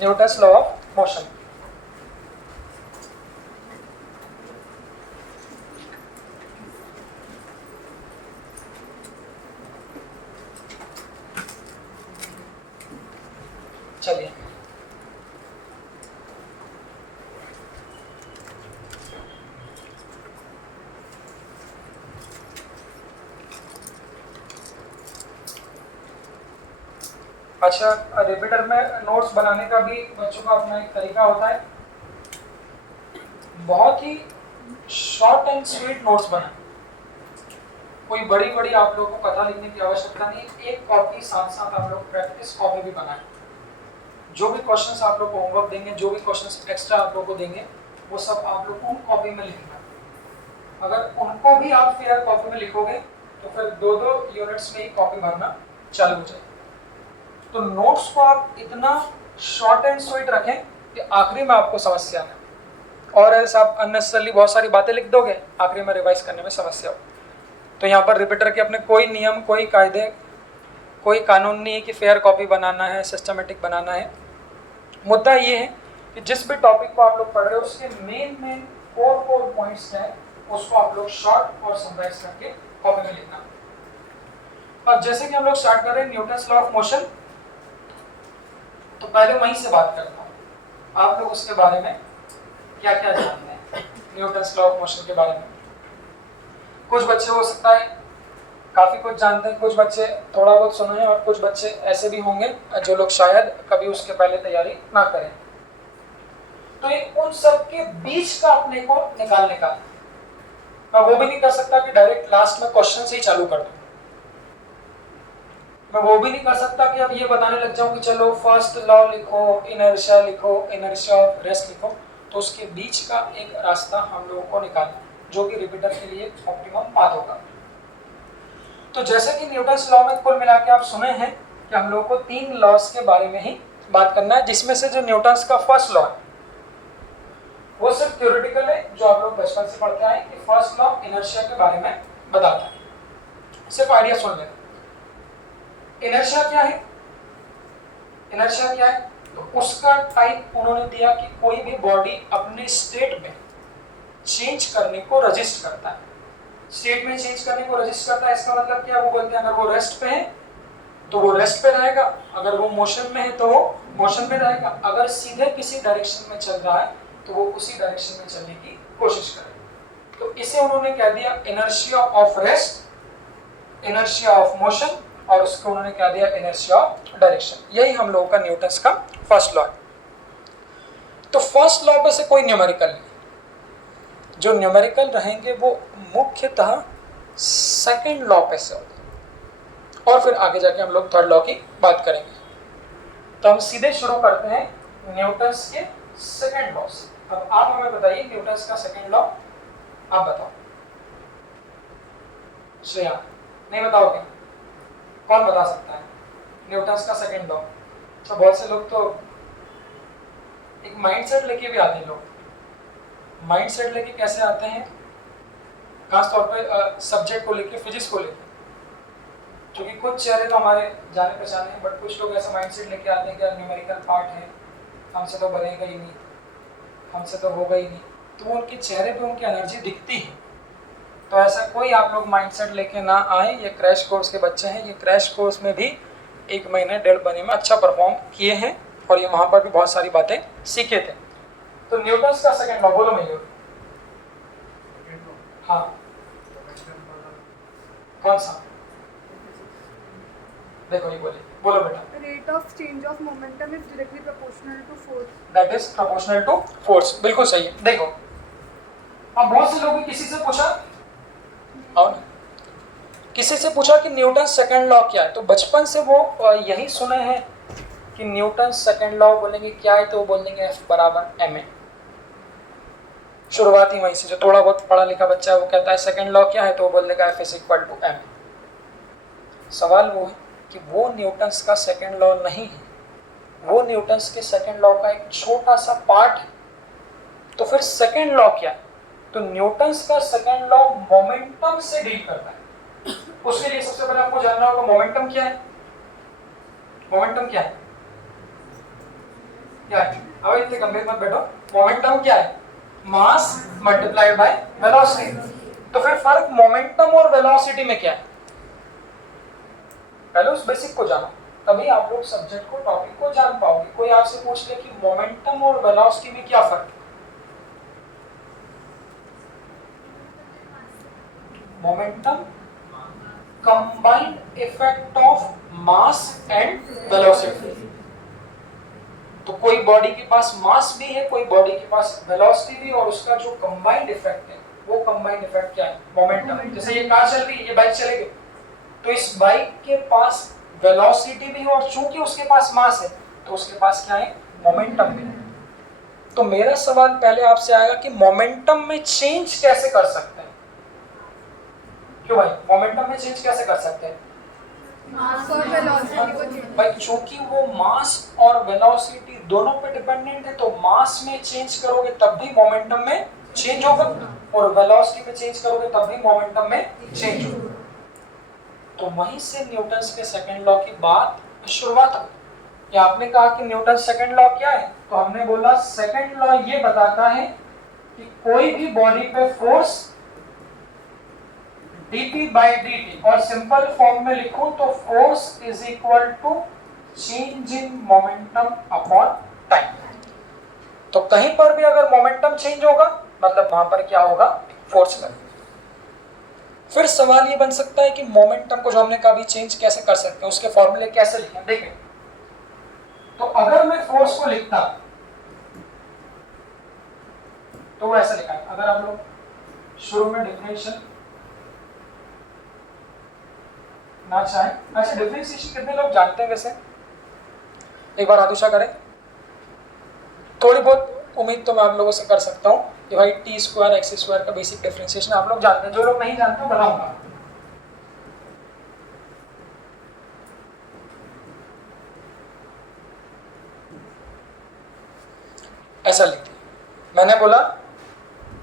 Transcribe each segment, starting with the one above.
Newton's law of motion. चलिए अच्छा, repeater में नोट्स बनाने का भी बच्चों का अपना एक तरीका होता है। बहुत ही शॉर्ट एंड स्वीट नोट्स बनाएं। कोई बड़ी बड़ी आप लोगों को कथा लिखने की आवश्यकता नहीं। एक कॉपी साथ साथ आप लोग प्रैक्टिस कॉपी भी बनाएं। जो भी क्वेश्चंस आप लोग को होमवर्क देंगे, जो भी क्वेश्चंस एक्स्ट्रा आप लोग को देंगे, वो सब आप लोग उन कॉपी में लिखना। अगर उनको भी आप फेयर कॉपी में लिखोगे तो फिर 2-2 यूनिट्स में ही कॉपी भरना चालू हो जाएगी। तो नोट्स को आप इतना शॉर्ट एंड स्वीट रखें कि आखिरी में आपको समस्या ना, और ऐसा आप अननेसेसरली बहुत सारी बातें लिख दोगे, आखिरी में रिवाइज करने में समस्या हो। तो यहाँ पर रिपीटर के अपने कोई नियम, कोई कायदे, कोई कानून नहीं है कि फेयर कॉपी बनाना है, सिस्टमेटिक बनाना है। मुद्दा ये है कि जिस भी टॉपिक को आप लोग पढ़ रहे हो उसके मेन कोर पॉइंट्स क्या है, उसको आप लोग शॉर्ट और समराइज करके कॉपी में लिखना। अब जैसे कि हम लोग स्टार्ट कर रहे हैं न्यूटन्स लॉ ऑफ मोशन, तो पहले वहीं से बात करता हूँ। आप लोग उसके बारे में क्या क्या जानते हैं, न्यूटन्स लॉ ऑफ मोशन के बारे में। कुछ बच्चे हो सकता है काफ़ी कुछ जानते हैं, कुछ बच्चे थोड़ा बहुत सुने हैं, और कुछ बच्चे ऐसे भी होंगे जो लोग शायद कभी उसके पहले तैयारी ना करें। तो ये उन सब के बीच का अपने को निकालने का, मैं वो भी नहीं कर सकता कि डायरेक्ट लास्ट में क्वेश्चन से ही चालू कर दूं। मैं वो भी नहीं कर सकता कि अब ये बताने लग जाऊं कि चलो फर्स्ट लॉ लिखो, इनर्शिया लिखो, इनर्शिया ऑफ रेस्ट लिखो। तो उसके बीच का एक रास्ता हम लोगों को निकालना, जो कि रिपीटर के लिए ऑप्टिमम पाथ होगा। तो जैसे कि न्यूटन्स लॉ में कुल मिला के आप सुने हैं कि हम लोगों को 3 लॉस के बारे में ही बात करना है, जिसमें से जो न्यूटन्स का फर्स्ट लॉ है वो सिर्फ थ्योरेटिकल है, जो आप लोग बचपन से पढ़ते आए कि फर्स्ट लॉ इनर्शिया के बारे में बताता है। सिर्फ आइडिया सुन लेते। इनर्शिया क्या है? इनर्शिया क्या है? तो उसका टाइप उन्होंने दिया कि कोई भी बॉडी अपने स्टेट में चेंज करने को रजिस्ट करता है। स्टेट में चेंज करने को रजिस्ट करता है, इसका मतलब क्या? वो बोलते हैं अगर वो रेस्ट पे है तो वो रेस्ट पे रहेगा, अगर वो मोशन में है तो वो मोशन में रहेगा, अगर सीधे किसी डायरेक्शन में चल रहा है तो वो उसी डायरेक्शन में चलने की कोशिश करेगा। तो इसे उन्होंने कह दिया inertia of rest, inertia of motion, और उसको उन्होंने कह दिया इनर्शिया ऑफ डायरेक्शन। यही हम लोगों का न्यूटन्स का फर्स्ट लॉ है। तो फर्स्ट लॉ पे से कोई न्यूमेरिकल नहीं, जो न्यूमेरिकल रहेंगे वो मुख्यतः सेकंड लॉ पे से होंगे, और फिर आगे जाके हम लोग थर्ड लॉ की बात करेंगे। तो हम सीधे शुरू करते हैं न्यूटन्स के सेकंड लॉ से। अब आप हमें बताइए न्यूटन्स का सेकंड लॉ, आप बताओ। श्रेया नहीं बताओगे? कौन बता सकता है न्यूटन्स का सेकंड लॉ? तो बहुत से लोग तो एक माइंडसेट लेके भी आते हैं। लोग माइंडसेट लेके कैसे आते हैं? खास तौर पे सब्जेक्ट को लेके, फिजिक्स को लेके, क्योंकि कुछ चेहरे तो हमारे जाने पहचाने हैं, बट कुछ लोग ऐसा माइंडसेट लेके आते हैं कि न्यूमेरिकल पार्ट है, हमसे तो बनेगा ही नहीं, हमसे तो होगा ही नहीं। तो उनके चेहरे पे उनकी एनर्जी दिखती है। तो ऐसा कोई आप लोग माइंडसेट लेके ना आए। ये क्रैश कोर्स के बच्चे हैं, ये क्रैश कोर्स में भी 1 महीने 1.5 महीने में अच्छा परफॉर्म किए हैं, और ये वहाँ पर भी बहुत सारी बातें सीखे थे। तो न्यूटन्स का सेकंड लॉ बोलो मयूर। हाँ, कौन सा? देखो ये बोलो बेटा। Rate of change of momentum is directly proportional to force. That is proportional to force. बिल्कुल सही है। देखो अब बहुत से लोगों ने किसी से पूछा, और किसी से पूछा कि न्यूटन सेकंड लॉ क्या है, तो बचपन से वो यही सुने हैं कि न्यूटन सेकंड लॉ बोलेंगे क्या है, तो वो बोलेंगे F = ma। शुरुआत ही वहीं से, जो थोड़ा बहुत पढ़ा लिखा बच्चा है वो कहता है सेकंड लॉ क्या है, तो वो बोल देगा F = ma। सवाल वो है कि वो न्यूटन्स का सेकंड लॉ नहीं है, वो न्यूटन्स के सेकंड लॉ का एक छोटा सा पार्ट है। तो फिर सेकंड लॉ क्या है? तो न्यूटन्स का सेकंड लॉ मोमेंटम से डील करता है। उसके लिए सबसे पहले आपको जानना होगा मोमेंटम क्या है। मोमेंटम क्या है? क्या है? अब इतने गंभीर मत बैठो। मोमेंटम क्या है? Mass multiplied by velocity. तो फिर फर्क मोमेंटम और वेलोसिटी में क्या है? पहले उस बेसिक को जानो, तभी आप लोग सब्जेक्ट को, टॉपिक को जान पाओगे। कोई आपसे पूछ ले कि मोमेंटम और वेलोसिटी में क्या फर्क है? Momentum combined effect of mass and velocity. तो कोई बॉडी के पास मास भी है, कोई बॉडी के पास वेलोसिटी भी, और उसका जो कंबाइंड इफेक्ट है वो कंबाइंड इफेक्ट क्या है? मोमेंटम। जैसे ये कार चल रही है, ये बाइक चलेगी, तो इस बाइक के पास वेलोसिटी भी है और चूंकि उसके पास मास है तो उसके पास क्या है? मोमेंटम भी है। तो मेरा सवाल पहले आपसे आएगा कि मोमेंटम में चेंज कैसे कर सकते हैं? क्यों भाई, मोमेंटम में चेंज कैसे कर सकते हैं? मास और वेलोसिटी को चेंज। भाई चूंकि वो मास और वेलोसिटी दोनों पे डिपेंडेंट है, तो मास में चेंज करोगे तब भी मोमेंटम में चेंज होगा, और वेलोसिटी में चेंज करोगे तब भी मोमेंटम में चेंज होगा। तो वहीं से न्यूटन के सेकंड लॉ की बात शुरुआत हो। कि आपने कहा कि न्यूटन सेकंड लॉ क्या है, तो हमने बोला सेकंड लॉ ये बताता है कि कोई भी बॉडी पे फोर्स dp by dt, और सिंपल फॉर्म में लिखूं तो force is equal to change in momentum upon time. तो कहीं पर भी अगर मोमेंटम चेंज होगा मतलब वहां पर क्या होगा? फोर्स लगेगा। फिर सवाल ये बन सकता है कि मोमेंटम को जो हमने कहा भी चेंज कैसे कर सकते हैं, उसके फॉर्मूले कैसे लिखें? देखें, तो अगर मैं फोर्स को लिखता तो वो ऐसा लिखा है। अगर आप लोग शुरू में डिफरेंशियल ना चाहे, अच्छा डिफरेंशिएशन कितने लोग जानते हैं वैसे? एक बार आदुषा करें। थोड़ी बहुत उम्मीद तो मैं आप लोगों से कर सकता हूँ कि भाई टी स्क्वायर एक्स स्क्वायर का बेसिक डिफरेंशिएशन आप लोग जानते हैं। जो लोग नहीं जानते बताऊंगा। ऐसा लिखते, मैंने बोला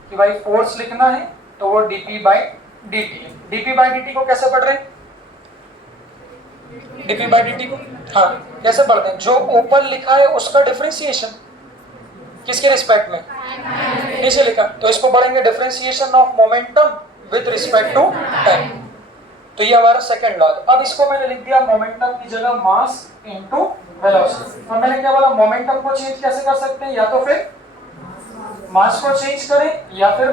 कि भाई फोर्स लिखना है तो वो dp by dt है। dp by dt को कैसे पढ़ रहे हैं? dp by dt को हाँ कैसे पढ़ते हैं? जो ऊपर लिखा है उसका डिफरेंशिएशन किसके रिस्पेक्ट में? नीचे लिखा, तो इसको पढ़ेंगे differentiation of momentum with respect to time. तो ये हमारा सेकंड लॉ। अब इसको मैंने लिख दिया मोमेंटम की जगह मास इनटू वेलोसिटी। और मैंने क्या बोला? मोमेंटम को चेंज कैसे कर सकते हैं? या तो फिर मास को चेंज करें या फिर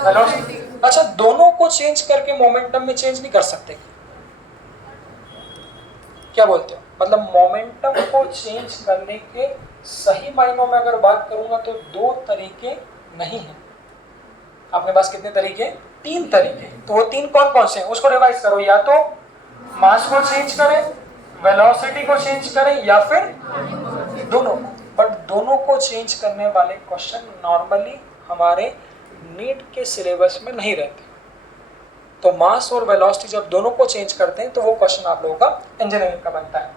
वेलोसिटी। अच्छा, दोनों को चेंज करके मोमेंटम में चेंज नहीं कर सकते? क्या बोलते हो? मतलब मोमेंटम को चेंज करने के सही मायनों में अगर बात करूंगा तो दो तरीके नहीं हैं। अपने पास कितने तरीके? तीन तरीके। तो वो तीन कौन कौन से हैं उसको रिवाइज करो। या तो मास को चेंज करें, वेलोसिटी को चेंज करें, या फिर दोनों। बट दोनों को चेंज करने वाले क्वेश्चन नॉर्मली हमारे नीट के सिलेबस में नहीं रहते। तो मास और वेलोसिटी जब दोनों को चेंज करते हैं तो वो क्वेश्चन आप लोगों का इंजीनियरिंग का बनता है।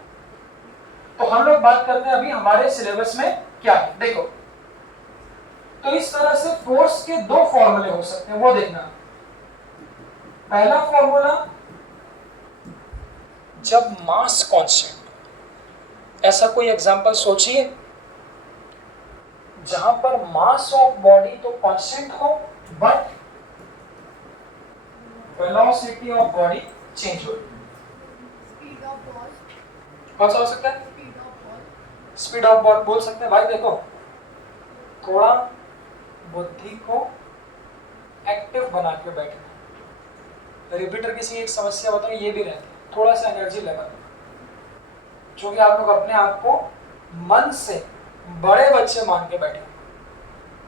तो हम लोग बात करते हैं अभी हमारे सिलेबस में क्या है। देखो, तो इस तरह से फोर्स के दो फॉर्मूले हो सकते हैं, वो देखना। पहला फॉर्मूला, जब मास कांस्टेंट, ऐसा कोई एग्जांपल सोचिए जहां पर मास ऑफ बॉडी तो कांस्टेंट हो but velocity of body change हो। Speed of ball. कौन सा हो सकता है? Speed of ball. Speed of ball बोल सकते हैं। भाई देखो, थोड़ा बुद्धि को एक्टिव बना के बैठना। रिपीटर की एक समस्या बताओ ये भी रहती है, थोड़ा सा एनर्जी लेवल, जो कि आप लोग अपने आप को मन से बड़े बच्चे मान के बैठे।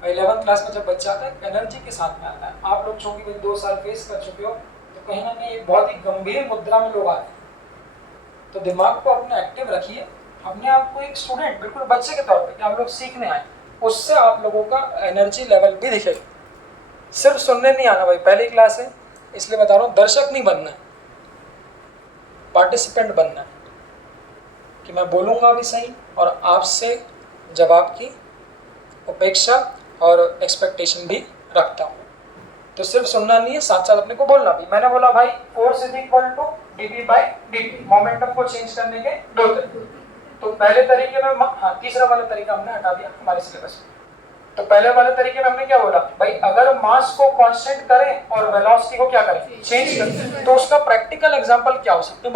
11th क्लास में जब बच्चा आता है एनर्जी के साथ में आता है। आप लोग चूंकि 2 साल फेस कर चुके हो तो कहीं ना कहीं एक बहुत ही गंभीर मुद्रा में लोग आते हैं। तो दिमाग को अपने एक्टिव रखिए, अपने आप को एक स्टूडेंट बिल्कुल बच्चे के तौर पे कि हम लोग सीखने आए, उससे आप लोगों का एनर्जी लेवल भी दिखेगा। सिर्फ सुनने नहीं आना भाई, पहली क्लास है इसलिए बता रहा हूँ, दर्शक नहीं बनना है, पार्टिसिपेंट बनना है कि मैं बोलूँगा भी सही और आपसे जवाब की अपेक्षा और एक्सपेक्टेशन भी रखता हूँ। तो सिर्फ सुनना नहीं है, साथ साथ अपने को बोलना भी। मैंने बोला भाई force is equal to dp by dt, momentum को चेंज करने के दो तरीके। तो पहले तरीके में हाँ, तीसरा वाला तरीका हमने हटा दिया हमारे सिलेबस में। तो पहले वाले तरीके में हमने क्या बोला भाई, अगर मास को कांस्टेंट करें और वेलोसिटी को क्या करें, चेंज करें, तो उसका प्रैक्टिकल एग्जांपल क्या हो सकते हैं?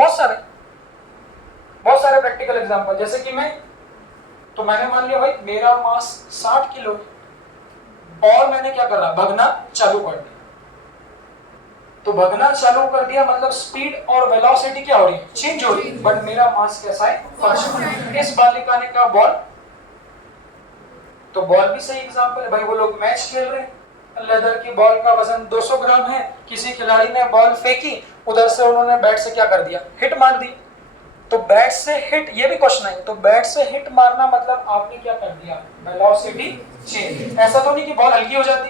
बहुत सारे प्रैक्टिकल एग्जांपल। जैसे कि मैंने मान लिया भाई मेरा मास 60 किलो और मैंने क्या कर रहा, भगना चालू कर दिया। तो भगना चालू कर दिया मतलब स्पीड और वेलोसिटी क्या हो रही है, चेंज हो रही है, बट मेरा मास कैसा है, कांस्टेंट। इस बालिका ने कहा बॉल, तो बॉल भी सही एग्जांपल है भाई। वो लोग मैच खेल रहे हैं, लेदर की बॉल का वजन 200 ग्राम है, किसी खिलाड़ी ने बॉल फेंकी, उधर से उन्होंने बैट से क्या कर दिया, हिट मार दी। तो बैट से हिट, ये भी क्वेश्चन है, तो बैट से हिट मारना मतलब आपने क्या कर दिया, वेलोसिटी चेंज। ऐसा तो नहीं कि बॉल हल्की हो जाती,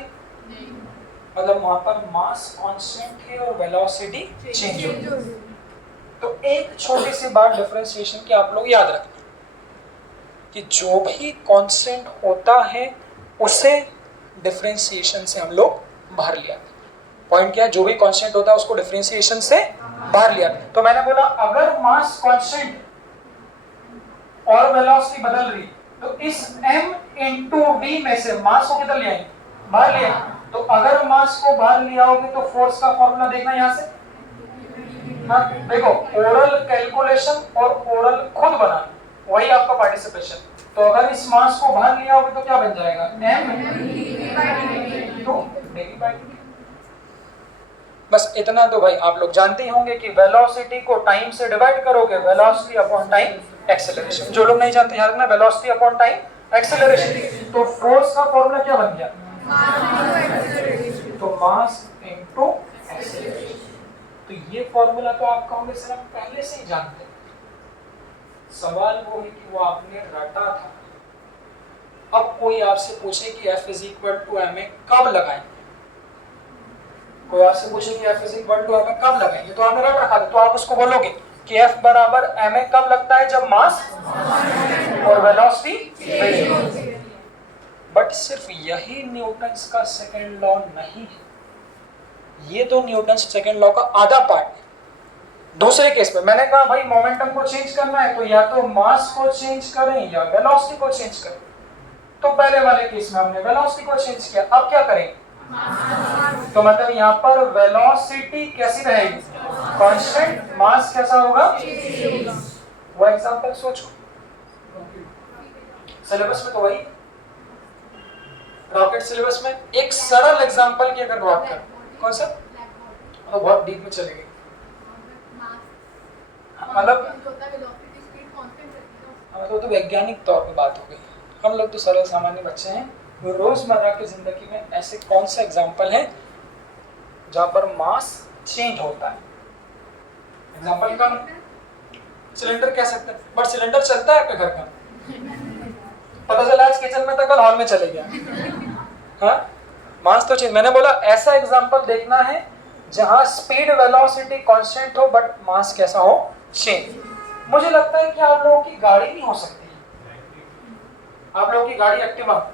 मतलब वहां पर मास कांस्टेंट है और वेलोसिटी चेंज हो रही है। तो एक छोटी सी बात डिफरेंशिएशन की आप लोग याद रखना कि जो भी कांस्टेंट होता है उसे डिफरेंशिएशन से हम लोग बाहर लिया। पॉइंट क्या है, जो भी कांस्टेंट होता है उसको डिफरेंशिएशन से बाहर लिया। तो मैंने बोला अगर मास कांस्टेंट और वेलोसिटी बदल रही तो इस m into v में से मास को किधर ले आएंगे, बाहर ले आएंगे। तो अगर मास को बाहर ले आओगे तो फोर्स का फॉर्मूला देखना यहां से, हाँ देखो, ओरल कैलकुलेशन और ओरल खुद बनाना, वही आपका पार्टिसिपेशन। तो अगर इस मास को बाहर ले आओगे तो क्या बन जाएगा, m into dv/dt। बस इतना तो भाई आप लोग जानते ही होंगे कि वेलोसिटी को टाइम से डिवाइड करोगे, वेलोसिटी अपॉन टाइम एक्सेलरेशन। जो लोग नहीं जानते याद रखना, वेलोसिटी अपॉन टाइम एक्सेलरेशन। तो फोर्स का फॉर्मूला क्या बन गया, तो मास इनटू एक्सेलरेशन। तो ये फॉर्मूला तो आप कहोगे सर हम पहले से ही जानते हैं। सवाल वो है कि वो आपने रटा था। अब कोई आपसे पूछे कि F = ma कब लगाएं, कोई आपसे पूछे कि F = ma कब लगाएंगे, तो आपने रट रखा था, तो आप उसको बोलोगे कि F बराबर ma कब लगता है, जब मास और वेलोसिटी। बट सिर्फ यही न्यूटन्स का सेकंड लॉ नहीं है, ये तो न्यूटन्स सेकंड लॉ का आधा पार्ट है। दूसरे केस में मैंने कहा भाई मोमेंटम को चेंज करना है तो या तो मास को चेंज करें या वेलोसिटी को चेंज करें। तो पहले वाले केस में हमने वेलोसिटी को चेंज किया, अब क्या करें, तो मतलब यहाँ पर वेलोसिटी कैसी रहेगी, कांस्टेंट, मास कैसा होगा, वो एग्जांपल सोचो। सिलेबस में तो वही, रॉकेट सिलेबस में एक सरल एग्जांपल की अगर बात करें, कौन सा, तो बहुत डीप में चले गए, मतलब तो वैज्ञानिक तौर पे बात हो गई। हम लोग तो सरल सामान्य बच्चे हैं। रोजमर्रा की जिंदगी में ऐसे कौन सा एग्जांपल है जहां पर मास चेंज होता है। एग्जांपल का सिलेंडर कह सकते हैं, बट सिलेंडर चलता है आपके घर का, पता चला आज किचन में था कल हॉल में चले गया। हाँ, मास तो चेंज। मैंने बोला ऐसा एग्जांपल देखना है जहां स्पीड वेलोसिटी कांस्टेंट हो बट मास कैसा हो, चेंज। मुझे लगता है कि आप लोगों की गाड़ी नहीं हो सकती, आप लोगों की गाड़ी एक्टिवा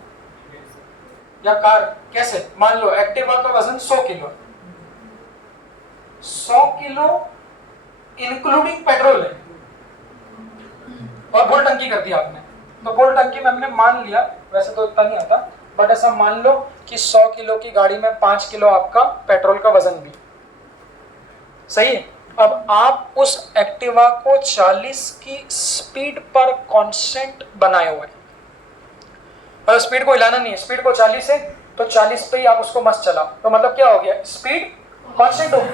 या कार, कैसे, मान लो एक्टिवा का वजन 100 किलो, 100 किलो इंक्लूडिंग पेट्रोल है और फुल टंकी कर दी आपने, तो फुल टंकी में हमने मान लिया, वैसे तो इतना नहीं आता, बट ऐसा मान लो कि 100 किलो की गाड़ी में 5 किलो आपका पेट्रोल का वजन भी सही है। अब आप उस एक्टिवा को 40 की स्पीड पर कांस्टेंट बनाए हुए हैं, और स्पीड को हिलाना नहीं है, स्पीड को 40 है तो 40 पे ही आप उसको मस्त चलाओ, तो मतलब क्या हो गया, स्पीड कांस्टेंट हो गई।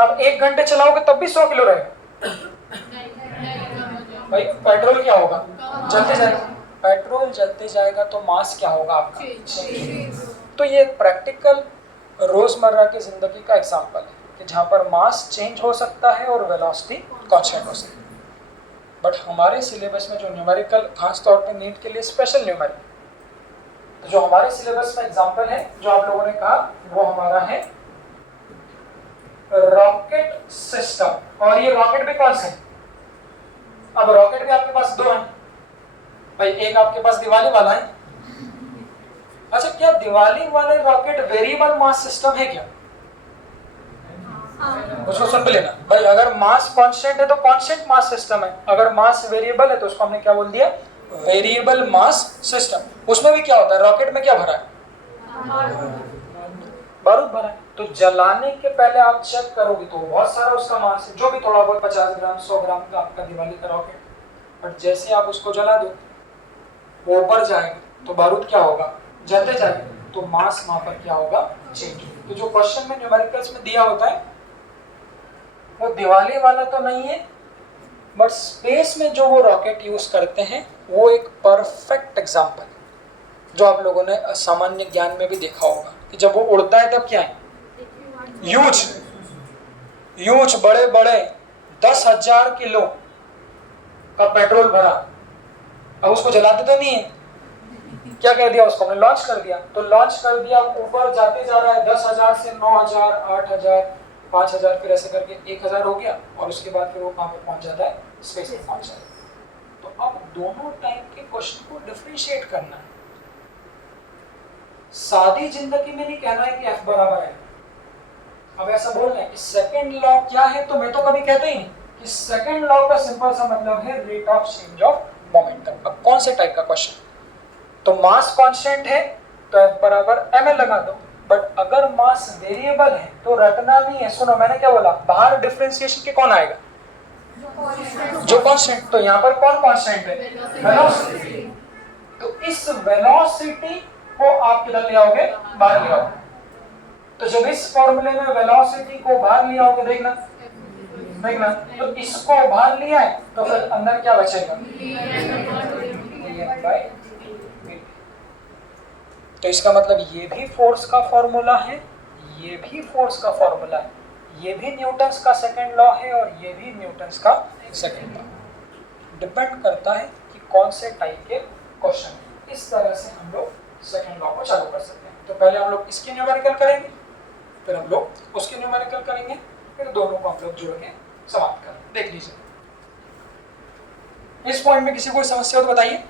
अब 1 घंटे चलाओगे तब भी 100 किलो रहेगा भाई। पेट्रोल क्या होगा, जलते जाएगा, पेट्रोल जलते जाएगा तो मास क्या होगा आपका। तो ये प्रैक्टिकल रोजमर्रा की जिंदगी का एग्जांपल है कि जहां पर मास चेंज हो सकता है और वेलोसिटी कांस्टेंट हो सकती है। बट हमारे सिलेबस में जो न्यूमेरिकल, खास तौर पे नीट के लिए स्पेशल न्यूमेरिकल, तो जो हमारे सिलेबस में एग्जांपल है जो आप लोगों ने कहा वो हमारा है रॉकेट सिस्टम। और ये रॉकेट भी कौन से, अब रॉकेट भी आपके पास 2 हैं भाई, एक आपके पास दिवाली वाला है। अच्छा, क्या दिवाली वाले रॉकेट वेरिएबल मास सिस्टम है क्या, उसको सुन भी लेना भाई। अगर मास कांस्टेंट है तो कांस्टेंट मास सिस्टम है, अगर मास वेरिएबल है तो उसको हमने क्या बोल दिया, वेरिएबल मास सिस्टम। उसमें भी क्या होता है, रॉकेट में क्या भरा है, बारूद भरा है। तो जलाने के पहले आप चेक करोगे तो बहुत सारा उसका मास है, जो भी थोड़ा बहुत 50 ग्राम 100 ग्राम का आपका दिवाली का रॉकेट, बट जैसे आप उसको जला दो वो ऊपर जाएगा तो बारूद क्या होगा, जलते जाएगा, तो मास वहां पर क्या होगा, चेंज। तो जो क्वेश्चन में न्यूमेरिकल्स में दिया होता है वो दिवाली वाला तो नहीं है, बट स्पेस में जो वो रॉकेट यूज करते हैं वो एक परफेक्ट एग्जांपल जो आप लोगों ने सामान्य ज्ञान में भी देखा होगा कि जब वो उड़ता है तब क्या है, ह्यूज ह्यूज बड़े बड़े 10,000 किलो का पेट्रोल भरा, अब उसको जलाते तो नहीं है, क्या कह दिया उसको हमने, लॉन्च कर दिया। तो लॉन्च कर दिया, ऊपर जाते जा रहा है 10,000 से 9,000 8,000 5,000 फिर ऐसे करके 1,000 हो गया, और उसके बाद फिर वो कहाँ पे पहुंच जाता है, स्पेस में पहुंच जाता है। तो अब दोनों टाइप के क्वेश्चन को डिफरेंशिएट करना है। सादी जिंदगी में नहीं कहना है कि F बराबर है, अब ऐसा बोलना है कि सेकंड लॉ क्या है, तो मैं तो कभी कहता ही नहीं कि सेकंड लॉ का सिंपल सा मतलब है rate of change of momentum. अब कौन से टाइप का क्वेश्चन, तो मास कांस्टेंट है तो F बराबर ml लगा दो, बट अगर मास वेरिएबल है तो रटना नहीं है। सुनो मैंने क्या बोला, बाहर डिफरेंशिएशन के कौन आएगा, जो कांस्टेंट, तो यहाँ पर कौन कांस्टेंट है, वेलोसिटी। तो इस वेलोसिटी को आप किधर ले आओगे, बाहर ले आओगे। तो जब इस फॉर्मूले में वेलोसिटी को बाहर ले आओगे, देखना देखना, तो इसको बाहर लिया है तो फिर अंदर क्या बचेगा, तो इसका मतलब ये भी फोर्स का फॉर्मूला है, ये भी फोर्स का फॉर्मूला है, ये भी न्यूटन्स का सेकंड लॉ है और ये भी न्यूटन्स का सेकंड लॉ। डिपेंड करता है कि कौन से टाइप के क्वेश्चन। इस तरह से हम लोग सेकंड लॉ को चालू कर सकते हैं। तो पहले हम लोग इसके न्यूमेरिकल करेंगे, फिर हम लोग उसके न्यूमेरिकल करेंगे, फिर दोनों को हम लोग जोड़ के समाप्त करें। देख लीजिए, इस पॉइंट में किसी को समस्या हो तो बताइए,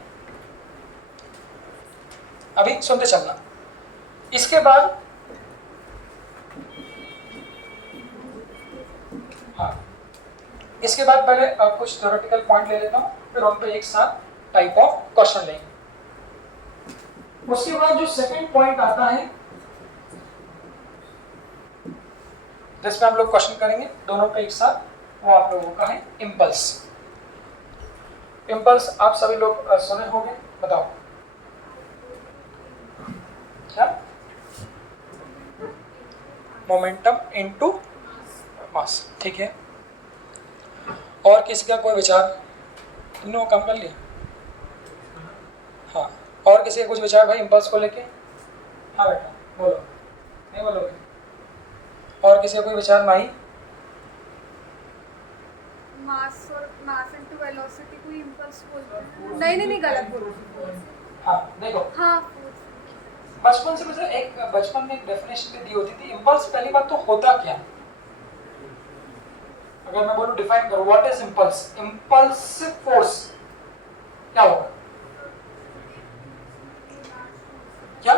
अभी सुनते चलना। इसके बाद हाँ, इसके बाद पहले कुछ थ्योरेटिकल पॉइंट ले लेता हूँ, फिर उन पे एक साथ टाइप ऑफ क्वेश्चन लेंगे। उसके बाद जो सेकंड पॉइंट आता है जिसमें हम लोग क्वेश्चन करेंगे दोनों पे एक साथ, वो आप लोगों का है इम्पल्स। इम्पल्स आप सभी लोग सुने होंगे, बताओ क्या, मोमेंटम इनटू मास, ठीक है। और किसी का कोई विचार, इन काम कर लिया, हाँ, और किसी का कुछ विचार भाई इम्पल्स को लेके, हाँ बेटा बोलो, नहीं बोलोगे, और किसी का कोई विचार नहीं, मास और मास इनटू वेलोसिटी को इंपल्स बोलते हैं। नहीं गलत बोल, हाँ देखो, हाँ बचपन से मुझे एक बचपन में एक डेफिनेशन दी होती थी इम्पल्स। पहली बात तो होता क्या, अगर मैं बोलूं डिफाइन करो what is impulse, impulsive force क्या होगा, क्या,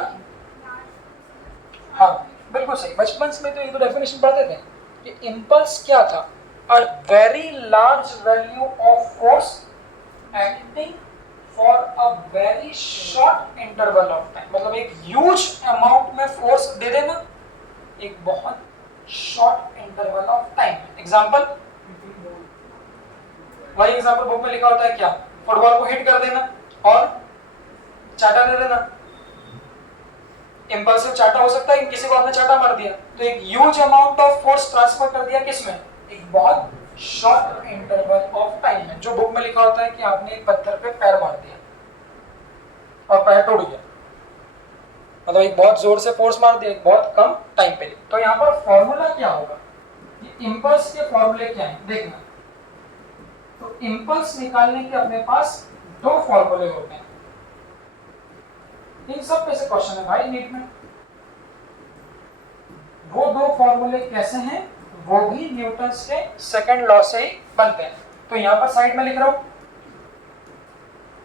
हाँ बिल्कुल सही। बचपन में तो ये तो डेफिनेशन पढ़ते थे कि इम्पल्स क्या था, a very large value of force acting for a very short interval of time, मतलब एक huge amount में force दे देना एक बहुत short interval of time। Example, वही एग्जाम्पल बुक में लिखा होता है क्या, फुटबॉल को हिट कर देना और चाटा दे देना। इम्पल्सिव चाटा हो सकता है, किसी को आपने चाटा मार दिया तो एक huge amount of force transfer कर दिया किसमें, एक बहुत शॉर्ट इंटरवल ऑफ टाइम में। जो बुक में लिखा होता है कि आपने एक पत्थर पे पैर मार दिया और पैर टूट गया, मतलब एक बहुत जोर से फोर्स मार दिया एक बहुत कम टाइम पे। तो यहाँ पर फॉर्मूला क्या होगा, ये इम्पल्स के फॉर्मूले क्या है देखना। तो इम्पल्स निकालने के अपने पास दो फॉर्मूले होते हैं, इन सब पे से क्वेश्चन है भाई नीट में। वो दो फॉर्मूले कैसे हैं, वो भी न्यूटन्स के सेकंड लॉ से ही बनते हैं। तो यहाँ पर साइड में लिख रहा हूं,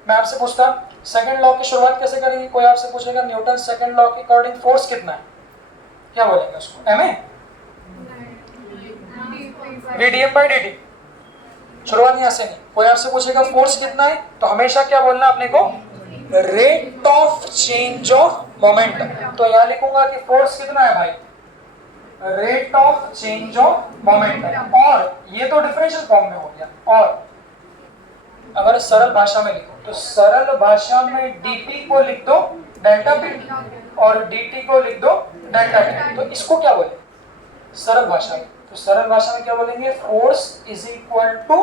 मैं आपसे पूछता सेकंड लॉ की शुरुआत कैसे करेंगे, कोई आपसे पूछेगा न्यूटन सेकंड लॉ के अकॉर्डिंग फोर्स कितना है, क्या बोलेंगे उसको, एम ए, vdm/dt। शुरुआत यहाँ से नहीं। कोई आपसे पूछेगा फोर्स कितना है तो हमेशा क्या बोलना अपने को, rate of change of momentum. तो यहाँ लिखूंगा कि फोर्स कितना है भाई, rate of change of momentum. और ये तो डिफरेंशियल फॉर्म में हो गया। और अगर सरल भाषा में लिखो तो सरल भाषा में dt को लिख दो डेल्टा p और dt को लिख दो डेल्टा t। तो इसको क्या बोले सरल भाषा में, तो सरल भाषा में क्या बोलेंगे, force is equal to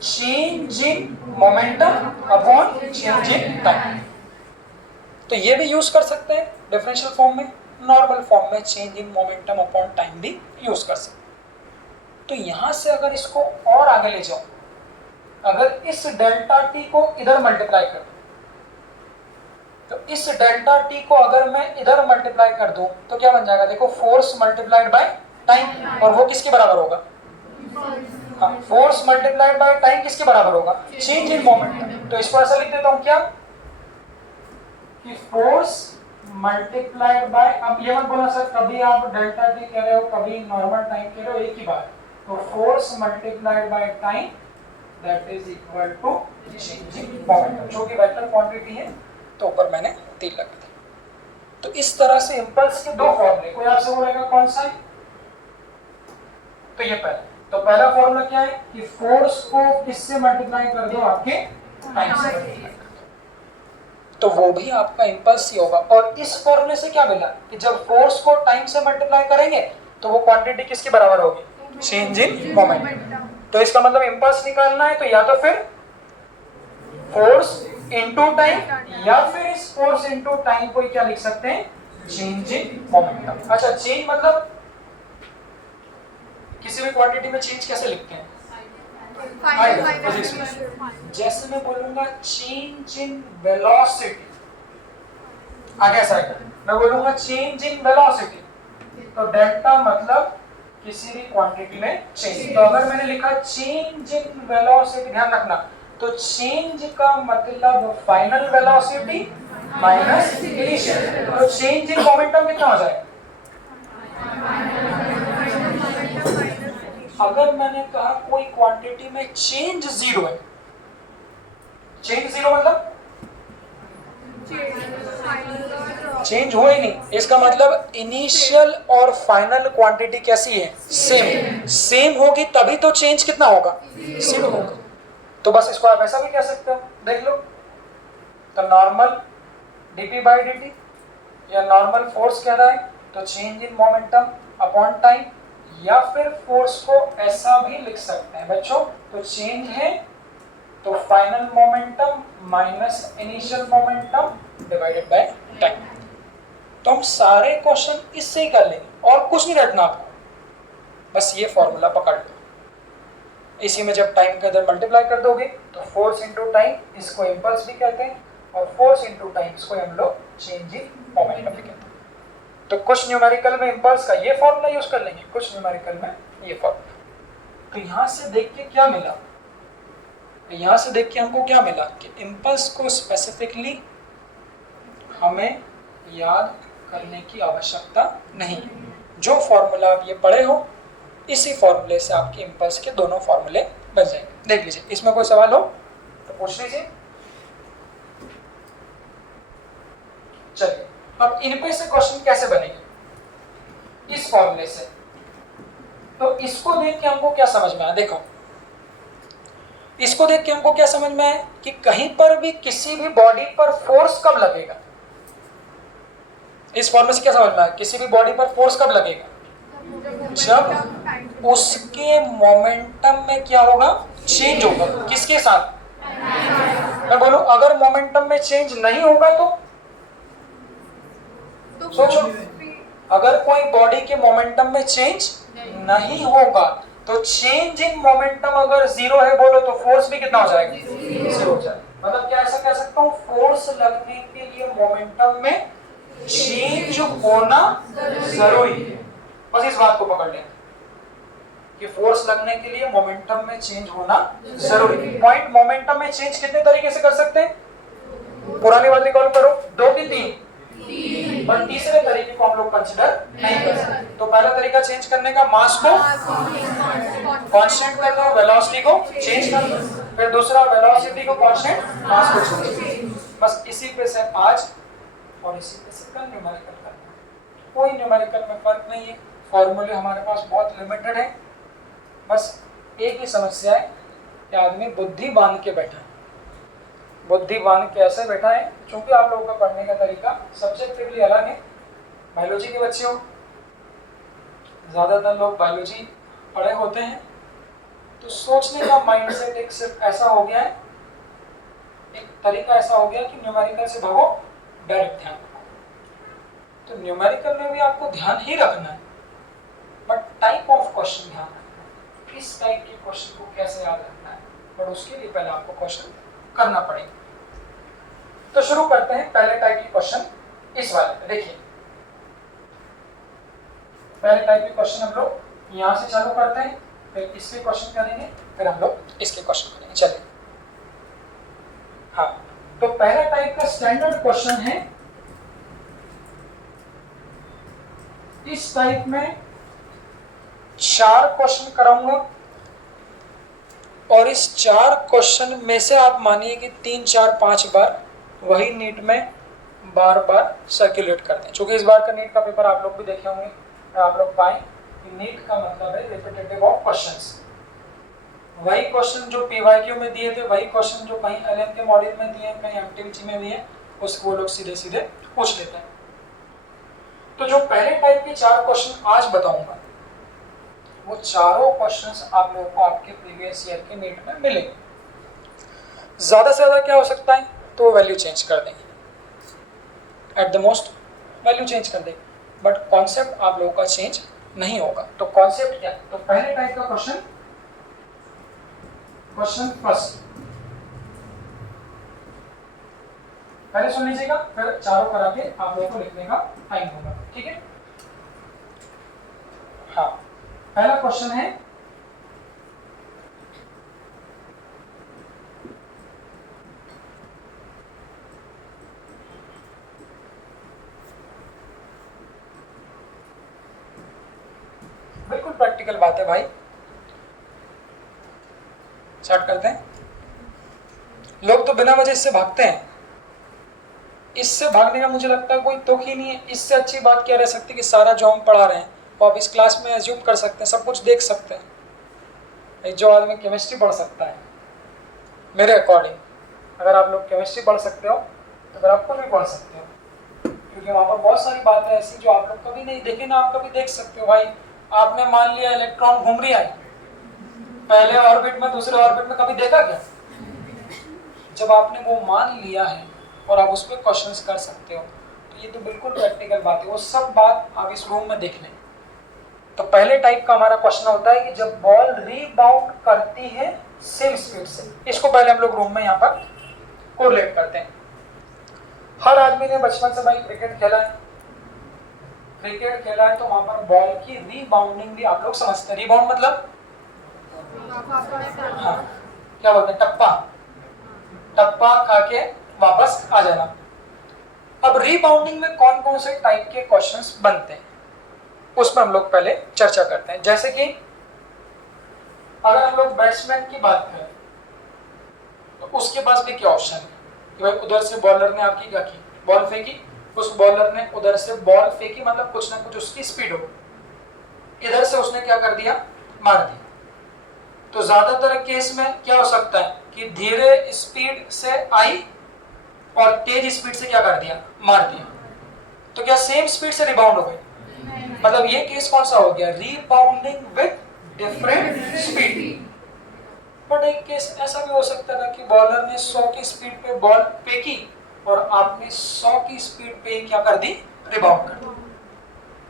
change in momentum upon change in time. तो ये भी यूज कर सकते हैं डिफरेंशियल फॉर्म में, नॉर्मल फॉर्म में change in momentum upon time भी यूज कर सकते हैं। तो यहां से अगर इसको और आगे ले जाओ, अगर इस डेल्टा टी को इधर मल्टीप्लाई कर दूं, तो इस डेल्टा टी को अगर मैं इधर मल्टीप्लाई कर दूं तो क्या बन जाएगा, देखो फोर्स मल्टीप्लाइड बाय टाइम। और वो किसके बराबर होगा, हाँ, फोर्स मल्टीप्लाइड बाय टाइम किसके बराबर होगा, चेंज इन मोमेंटम। तो इसको ऐसा लिख देता हूं क्या, कि फोर्स मल्टीप्लाइड बाय, अब ये मत बोला सर कभी आप डेल्टा टी कह रहे हो कभी नॉर्मल टाइम कह रहे हो, एक ही बात। तो force multiplied by time that is equal to change in momentum, जो कि वेक्टर क्वांटिटी है तो ऊपर मैंने 3 लगा दिया। तो इस तरह से इंपल्स के 2 फॉर्मूले, कोई आपसे बोलेगा कौन सा है, तो ये पहला। तो पहला फॉर्मूला क्या है कि फोर्स को किससे मल्टीप्लाई कर दो, आपके टाइम से मल्टीप्लाई कर दो, तो वो भी आपका इंपल्स ही होगा। और इस फॉर्मूले से क्या मिला कि जब फोर्स को टाइम से मल्टीप्लाई करेंगे तो वो क्वांटिटी किसके बराबर होगी, चेंज इन मोमेंटम। तो इसका मतलब इंपल्स निकालना है तो या तो फिर फोर्स इनटू टाइम, या फिर इस फोर्स इनटू टाइम को क्या लिख सकते हैं, चेंज इन मोमेंटम। अच्छा, चेंज मतलब किसी भी क्वांटिटी में चेंज कैसे लिखते हैं, जैसे मैं बोलूंगा चेंज इन वेलोसिटी, आगे साइड मैं बोलूंगा चेंज इन वेलोसिटी, तो डेल्टा मतलब किसी भी क्वांटिटी में चेंज। तो अगर मैंने लिखा चेंज इन वेलोसिटी, ध्यान रखना, तो चेंज का मतलब फाइनल वेलोसिटी माइनस इनिशियल। तो चेंज इन मोमेंटम कितना हो जाएगा, अगर मैंने कहा कोई क्वांटिटी में चेंज 0 है, चेंज 0 मतलब चेंज हो ही नहीं, इसका मतलब इनिशियल और फाइनल क्वांटिटी कैसी है, सेम। सेम होगी तभी तो चेंज कितना होगा, 0 होगा। तो बस इसको आप ऐसा भी कह सकते हो, देख लो। तो नॉर्मल dp/dt या नॉर्मल फोर्स कह रहा है तो change in momentum upon time, या फिर फोर्स को ऐसा भी लिख सकते हैं बच्चों, तो चेंज है तो final momentum minus initial momentum divided by time. तो हम सारे क्वेश्चन इससे ही कर लेंगे और कुछ नहीं रटना आपको, बस ये फॉर्मूला पकड़ लो। इसी में जब टाइम के अंदर मल्टीप्लाई कर दोगे तो फोर्स इनटू टाइम, इसको इंपल्स भी कहते हैं, और फोर्स इनटू टाइम इसको हम लोग चेंज इन मोमेंटम भी कहते हैं। तो कुछ न्यूमेरिकल में इंपल्स का ये फॉर्मूला यूज कर लेंगे, कुछ न्यूमेरिकल में ये फॉर्मूला। तो यहाँ से देख के क्या मिला, यहाँ से देख के हमको क्या मिला कि इंपल्स को स्पेसिफिकली हमें याद करने की आवश्यकता नहीं। जो फॉर्मूला आप ये पढ़े हो इसी फॉर्मूले से आपके इंपल्स के दोनों फॉर्मूले बन जाएंगे। देख लीजिए, इसमें कोई सवाल हो तो पूछ लीजिए। चलिए, अब इनपे से क्वेश्चन कैसे बनेंगे, इस फॉर्मूले से। तो इसको देख के हमको क्या समझ में आया, देखो इसको देख के हमको क्या समझ में आया कि कहीं पर भी किसी भी बॉडी पर फोर्स कब लगेगा। इस फॉर्मूले से क्या समझ में आया, किसी भी बॉडी पर फोर्स कब लगेगा, जब उसके मोमेंटम में क्या होगा, चेंज होगा। किसके साथ, मैं बोलूं अगर मोमेंटम में चेंज नहीं होगा तो सोचो, अगर कोई बॉडी के मोमेंटम में चेंज नहीं होगा तो चेंज इन मोमेंटम अगर 0 है बोलो तो फोर्स भी कितना हो जाएगा, 0 हो जाएगा। मतलब क्या ऐसा कह सकता हूँ, फोर्स लगने के लिए मोमेंटम में चेंज होना जरूरी है। बस इस बात को पकड़ लें कि फोर्स लगने के लिए मोमेंटम में चेंज होना जरूरी है। पॉइंट मोमेंटम में चेंज कितने तरीके से कर सकते हैं, पुरानी बात रिकॉल करो, 2 की 3, पर तीसरे तरीके को हम लोग कंसिडर नहीं कर सकते। तो पहला तरीका चेंज करने का, मास को कांस्टेंट कर दो, वेलोसिटी को चेंज कर दो, फिर दूसरा वेलोसिटी को कांस्टेंट, मास को चेंज। बस इसी पे से आज और इसी पे से कल न्यूमेरिकल करना। कोई न्यूमेरिकल में फर्क नहीं है, फॉर्मूले हमारे पास बहुत लिमिटेड है। बस एक ही समस्या है कि आदमी बुद्धि बांध के बैठा है। बुद्धि बांध के ऐसे बैठा है क्योंकि आप लोगों का पढ़ने का तरीका सब्जेक्टिवली अलग है। बायोलॉजी के बच्चे हो, ज़्यादातर लोग बायोलॉजी पढ़े होते हैं, तो सोचने का माइंडसेट एक सिर्फ ऐसा हो गया है, एक तरीका ऐसा हो गया कि न्यूमेरिकल से भागो, डायरेक्ट ध्यान रखो। तो न्यूमेरिकल में भी आपको ध्यान ही रखना है, बट टाइप ऑफ क्वेश्चन ध्यान रखना है, किस टाइप के क्वेश्चन को कैसे याद रखना है, बट उसके लिए पहले आपको क्वेश्चन करना पड़ेगा। तो शुरू करते हैं पहले टाइप के क्वेश्चन इस वाले में। देखिए पहले टाइप के क्वेश्चन हम लोग यहाँ से चालू करते हैं, फिर इसके क्वेश्चन करेंगे, फिर हम लोग इसके क्वेश्चन करेंगे। चलिए, हाँ, तो पहला टाइप का स्टैंडर्ड क्वेश्चन है, इस टाइप में 4 क्वेश्चन कराऊंगा और इस 4 क्वेश्चन में से आप मानिए कि 3, 4, 5 बार वही नीट में बार बार सर्कुलेट करते हैं। क्योंकि इस बार का नीट का पेपर आप लोग भी देखे होंगे, आप लोग पाएं कि नीट का मतलब है रिपीटेटिव ऑफ क्वेश्चंस। वही क्वेश्चन जो पीवाईक्यू में दिए थे, वही क्वेश्चन जो कहीं एलएम के मॉड्यूल में दिए, कहीं एमटीबीजी में दिए, उसको वो लोग सीधे सीधे पूछ लेते हैं। तो जो पहले टाइप के 4 क्वेश्चन आज बताऊंगा, वो चारों क्वेश्चंस आप लोगों को आपके प्रीवियस ईयर के नीट में मिलेंगे। ज्यादा से ज्यादा क्या हो सकता है, तो वैल्यू चेंज कर देंगे, at the most value change कर देंगे, बट कॉन्सेप्ट आप लोगों का चेंज नहीं होगा। तो कॉन्सेप्ट क्या है, तो पहले टाइप का क्वेश्चन फर्स्ट, पहले सुन लीजिएगा, फिर चारों करा के आप लोगों को लिखने का टाइम होगा, ठीक है। हाँ, पहला क्वेश्चन है, बिल्कुल प्रैक्टिकल बात है भाई, स्टार्ट करते हैं। लोग तो बिना वजह इससे भागते हैं, इससे भागने का मुझे लगता है कोई तुक ही नहीं है। इससे अच्छी बात क्या रह सकती है कि सारा जो हम पढ़ा रहे हैं वो आप इस क्लास में एज्यूम कर सकते हैं, सब कुछ देख सकते हैं। जो आदमी केमिस्ट्री पढ़ सकता है, मेरे अकॉर्डिंग अगर आप लोग केमिस्ट्री पढ़ सकते हो तो फिर आप कुछ भी पढ़ सकते हो, क्योंकि वहाँ पर बहुत सारी बातें ऐसी जो आप लोग कभी नहीं देखे ना, आप कभी देख सकते हो। भाई आपने मान लिया इलेक्ट्रॉन घूम रही है पहले ऑर्बिट में, दूसरे ऑर्बिट में, कभी देखा क्या? जब आपने वो मान लिया है और आप उस पर क्वेश्चंस कर सकते हो, तो ये तो बिल्कुल प्रैक्टिकल बात है। वो सब बात आप इस रूम में देख लें। तो पहले टाइप का हमारा क्वेश्चन होता है कि जब बॉल रीबाउंड करती है सेम स्पीड से, इसको पहले हम लोग रूम में यहाँ पर कोरिलेट करते हैं। हर आदमी ने बचपन से भाई क्रिकेट खेला है, क्रिकेट खेला है, तो वहां पर बॉल की रीबाउंडिंग भी आप लोग समझते हैं। रीबाउंड मतलब हाँ, क्या बोलते हैं, टप्पा खा के वापस आ जाना। अब रीबाउंडिंग में कौन कौन से टाइप के क्वेश्चंस बनते हैं, उस पर हम लोग पहले चर्चा करते हैं। जैसे कि अगर हम लोग बैट्समैन की बात करें तो उसके पास भी क्या ऑप्शन है कि भाई उधर से बॉलर ने आपकी क्या की, बॉल फेंकी, उस बॉलर ने उधर से बॉल फेंकी, मतलब कुछ ना कुछ उसकी स्पीड हो, इधर से उसने क्या कर दिया, मार दिया। तो ज्यादातर केस में क्या हो सकता है कि धीरे स्पीड से आई और तेज स्पीड से क्या कर दिया, मार दिया। तो क्या सेम स्पीड से रिबाउंड हो गई? मतलब ये केस कौन सा हो गया, रीबाउंडिंग विद डिफरेंट स्पीड। बट एक केस ऐसा भी हो सकता था कि बॉलर ने 100 की स्पीड पे बॉल फेंकी और आपने 100 की स्पीड पे क्या कर दी, रिबाउंड कर दी।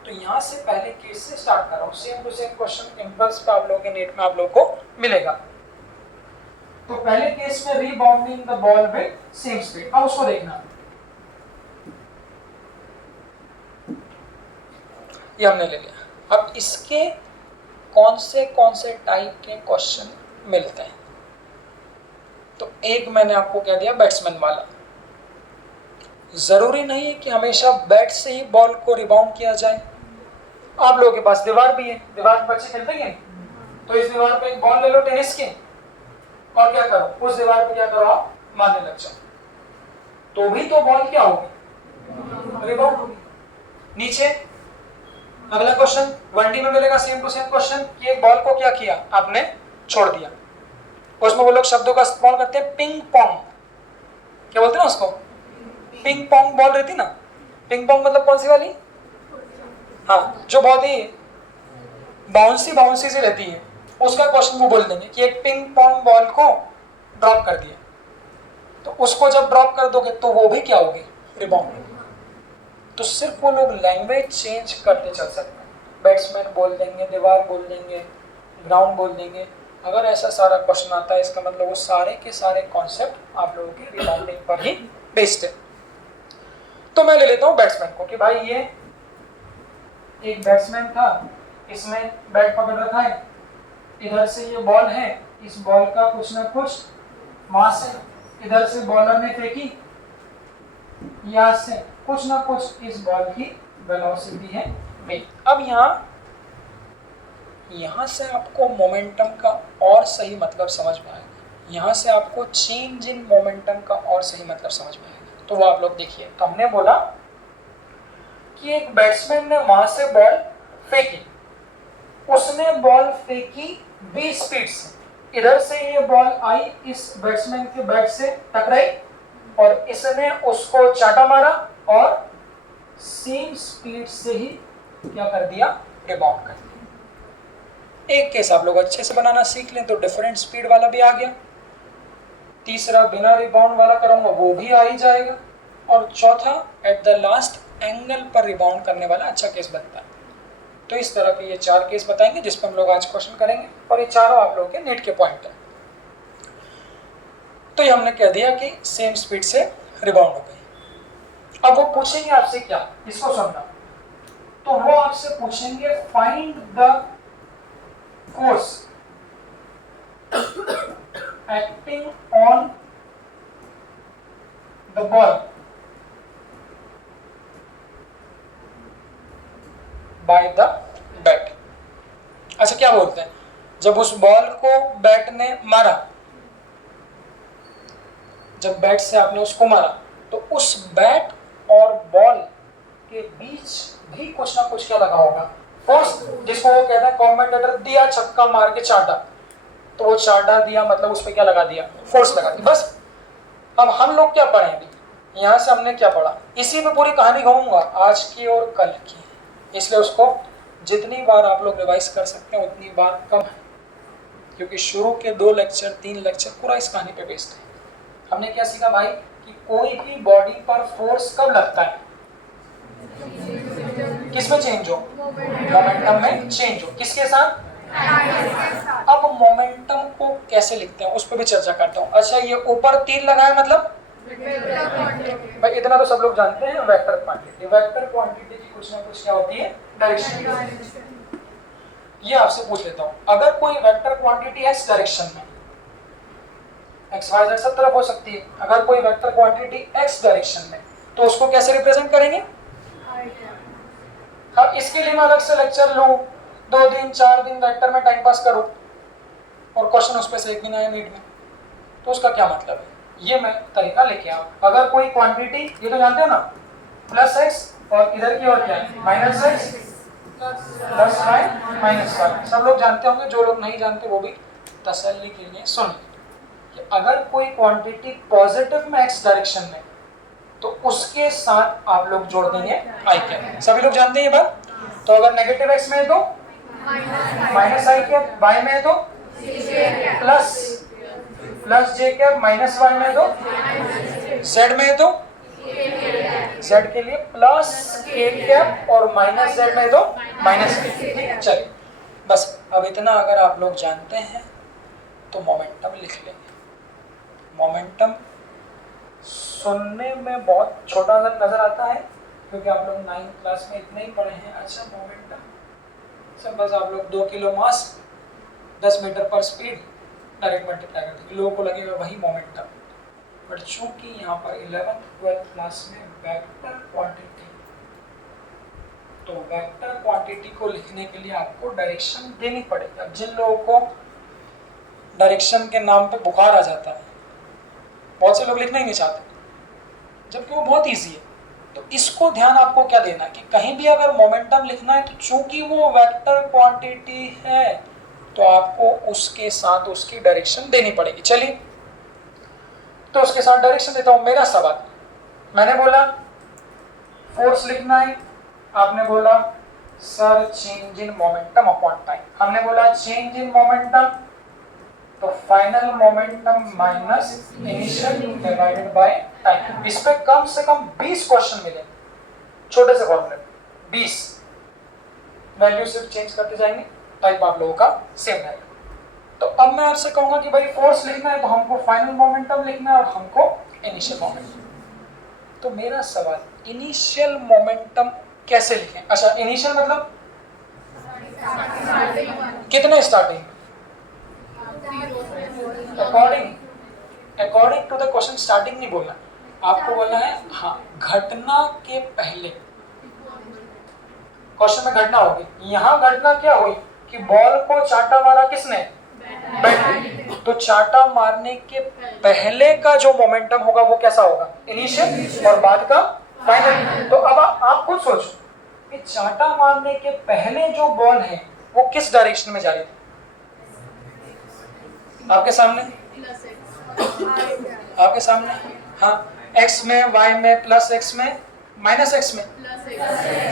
तो यहाँ से पहले केस से स्टार्ट कर रहा हूँ, same to same question impulse पे आप लोगों के नेट में आप लोगों को मिलेगा। तो पहले केस में rebounding the ball with same speed, अब उसको देखना, ये हमने ले लिया। अब इसके कौन से टाइप के क्वेश्चन मिलते हैं, तो एक मैंने आपको कह दिया बैट्समैन वाला, जरूरी नहीं है कि हमेशा बैट से ही बॉल को रिबाउंड किया जाए। आप लोगों के पास दीवार भी है, दीवार पर बच्चे खेलते हैं, तो इस दीवार पे एक बॉल ले लो टेनिस की और क्या करो, उस दीवार पे क्या करो, आप मारने लग जाओ, तो भी तो बॉल क्या होगी, रिबाउंड होगी। नीचे अगला क्वेश्चन 1D में मिलेगा सेम टू सेम क्वेश्चन कि एक बॉल को क्या किया, आपने छोड़ दिया। उसमें वो लोग शब्दों का इस्तेमाल करते हैं पिंग पोंग, क्या बोलते हैं ना उसको, पिंग पोंग बॉल रहती ना। पिंग पोंग मतलब कौन सी वाली, हाँ जो बहुत ही बाउंसी सी रहती है, उसका क्वेश्चन वो बोल देंगे कि एक पिंग पोंग बॉल को ड्रॉप कर दिया, तो उसको जब ड्रॉप कर दोगे तो वो भी क्या होगी, रिबाउंड होगी। तो सिर्फ वो लोग लैंग्वेज चेंज करते चल सकते हैं, बैट्समैन बोल देंगे, दीवार बोल देंगे, ग्राउंड बोल देंगे। अगर ऐसा सारा क्वेश्चन आता है इसका मतलब वो सारे के सारे कॉन्सेप्ट आप लोगों के रिबाउंडिंग पर ही बेस्ड है। तो मैं ले लेता हूँ बैट्समैन को कि भाई ये एक बैट्समैन था, इसने बैट पकड़ रखा है, इधर से ये बॉल है, इस बॉल का कुछ ना कुछ मास है, इधर से बॉलर ने फेंकी, यहाँ से कुछ ना कुछ इस बॉल की वेलोसिटी है v। अब यहाँ से आपको मोमेंटम का और सही मतलब समझ में आएगा, यहाँ से आपको चेंज इन मोमेंटम का और सही मतलब समझ में आएगा। तो वो आप लोग देखिए, तो हमने बोला कि एक बैट्समैन ने वहां से बॉल फेंकी, उसने बॉल फेंकी v स्पीड से, इधर से ये बॉल आई, इस बैट्समैन के बैट से टकराई और इसने उसको चाटा मारा और सेम स्पीड से ही क्या कर दिया, रिबाउंड कर दिया। एक केस आप लोग अच्छे से बनाना सीख लें तो डिफरेंट स्पीड वाला भी आ गया, तीसरा बिना रिबाउंड वाला करूंगा वो भी आ ही जाएगा, और चौथा एट द लास्ट एंगल पर रिबाउंड करने वाला अच्छा केस बनता है। तो इस तरह के ये 4 केस बताएंगे जिस पर हम लोग आज क्वेश्चन करेंगे, और ये चारों आप लोगों के नीट के पॉइंट है। तो ये हमने कह दिया कि सेम स्पीड से रिबाउंड हो गई। अब वो पूछेंगे आपसे क्या, इसको सुनना, तो वो आपसे पूछेंगे find the force acting on the ball by the bat. अच्छा क्या बोलते हैं, जब उस बॉल को बैट ने मारा, जब बैट से आपने उसको मारा तो उस बैट और बॉल के बीच भी कुछ ना कुछ क्या लगा होगा, फोर्स, जिसको वो कहता है कमेंटेटर दिया छक्का मार के चाटा, तो वो चाटा दिया मतलब उस पर क्या लगा दिया, फोर्स लगा दी। बस अब हम लोग क्या पढ़ेंगे, यहाँ से हमने क्या पढ़ा, इसी में पूरी कहानी कहूँगा आज की और कल की, इसलिए उसको जितनी बार आप लोग रिवाइज कर सकते हैं उतनी बार कम है, क्योंकि शुरू के 2 लेक्चर 3 लेक्चर पूरा इस कहानी पे बेस्ड है। हमने क्या सीखा भाई कि कोई भी बॉडी पर फोर्स कब लगता है, किसमें चेंज हो, मोमेंटम में चेंज हो, किसके साथ, अब मोमेंटम को कैसे लिखते हैं उस पर भी चर्चा करता हूँ। अच्छा ये ऊपर तीर लगाए मतलब भाई इतना तो सब लोग जानते हैं, वेक्टर क्वांटिटी, वेक्टर क्वांटिटी की कुछ ना कुछ क्या होती है, डायरेक्शन। ये आपसे पूछ लेता हूँ, अगर कोई वेक्टर क्वांटिटी एक्स डायरेक्शन में, एक्स वाई जेड सब तरफ हो सकती है, अगर कोई वेक्टर क्वांटिटी एक्स डायरेक्शन में तो उसको कैसे रिप्रेजेंट करेंगे। अब इसके लिए मैं अलग से लेक्चर लूँ, 2 दिन 4 दिन वेक्टर में टाइम पास करूँ और क्वेश्चन उस पर से एक भी ना आए नीट में, तो उसका क्या मतलब है। ये मैं तरीका लेके आऊँ, अगर कोई क्वांटिटी, ये तो जानते हो ना, प्लस एक्स और इधर की और क्या है, minus X plus Y minus Y, सब लोग जानते होंगे, जो लोग नहीं जानते वो भी तसल्ली के लिए सुन। अगर कोई क्वांटिटी पॉजिटिव में एक्स डायरेक्शन में तो उसके साथ आप लोग जोड़ देंगे आई कैप, सभी लोग जानते हैं ये बात। तो अगर नेगेटिव एक्स में है तो माइनस आई कैप, वाई में है तो प्लस जे कैप, माइनस वाई में है तो जेड में है तो जेड के लिए प्लस के कैप और माइनस जेड में है तो माइनस के। चलिए बस अब इतना अगर आप लोग जानते हैं तो मोमेंटम लिख लेंगे। मोमेंटम सुनने में बहुत छोटा सा नजर आता है क्योंकि आप लोग 9th क्लास में इतने ही पढ़े हैं। अच्छा मोमेंटम सब बस आप लोग 2 किलो मास 10 मीटर पर स्पीड डायरेक्ट मल्टीप्लाई कर देंगे, लोगों को लगेगा वही मोमेंटम। बट चूंकि यहाँ पर 11th 12th क्लास में वेक्टर क्वांटिटी, तो वेक्टर क्वांटिटी को लिखने के लिए आपको डायरेक्शन देनी पड़ेगी। अब जिन लोगों को डायरेक्शन के नाम पे बुखार आ जाता है, बहुत से लोग लिखना ही नहीं चाहते, जबकि वो बहुत इजी है, तो इसको ध्यान आपको क्या देना है कि कहीं भी अगर मोमेंटम लिखना है तो चूंकि वो वेक्टर क्वांटिटी है तो आपको उसके साथ उसकी डायरेक्शन देनी पड़ेगी। चलिए तो उसके साथ डायरेक्शन देता हूं। मेरा सवाल, मैंने बोला फोर्स लिखना है, आपने बोला sir change in momentum upon time, हमने बोला चेंज इन मोमेंटम तो final momentum minus initial divided by time. इस पे कम से कम 20 क्वेश्चन मिले छोटे से फॉर्मूले, 20 वैल्यू सिर्फ चेंज करते जाएंगे, टाइप आप लोगों का सेम रहेगा। तो अब मैं आपसे कहूंगा कि भाई फोर्स लिखना है तो हमको फाइनल मोमेंटम लिखना है और हमको इनिशियल मोमेंटम। तो मेरा सवाल, इनिशियल मोमेंटम कैसे लिखें? अच्छा, इनिशियल मतलब कितने starting? According to the question starting नहीं बोलना, आपको बोलना है हाँ घटना के पहले। क्वेश्चन में घटना होगी, यहाँ घटना क्या हुई कि बॉल को चाटा मारा किसने? बैट। तो चाटा मारने के पहले का जो मोमेंटम होगा वो कैसा होगा? इनिशियल, और बाद का फाइनल। तो अब आप खुद सोचो कि चाटा मारने के पहले जो बॉल है वो किस डायरेक्शन में जा रही थी? आपके सामने, आपके सामने, हाँ, एक्स में, वाई में, प्लस एक्स में, माइनस एक्स में,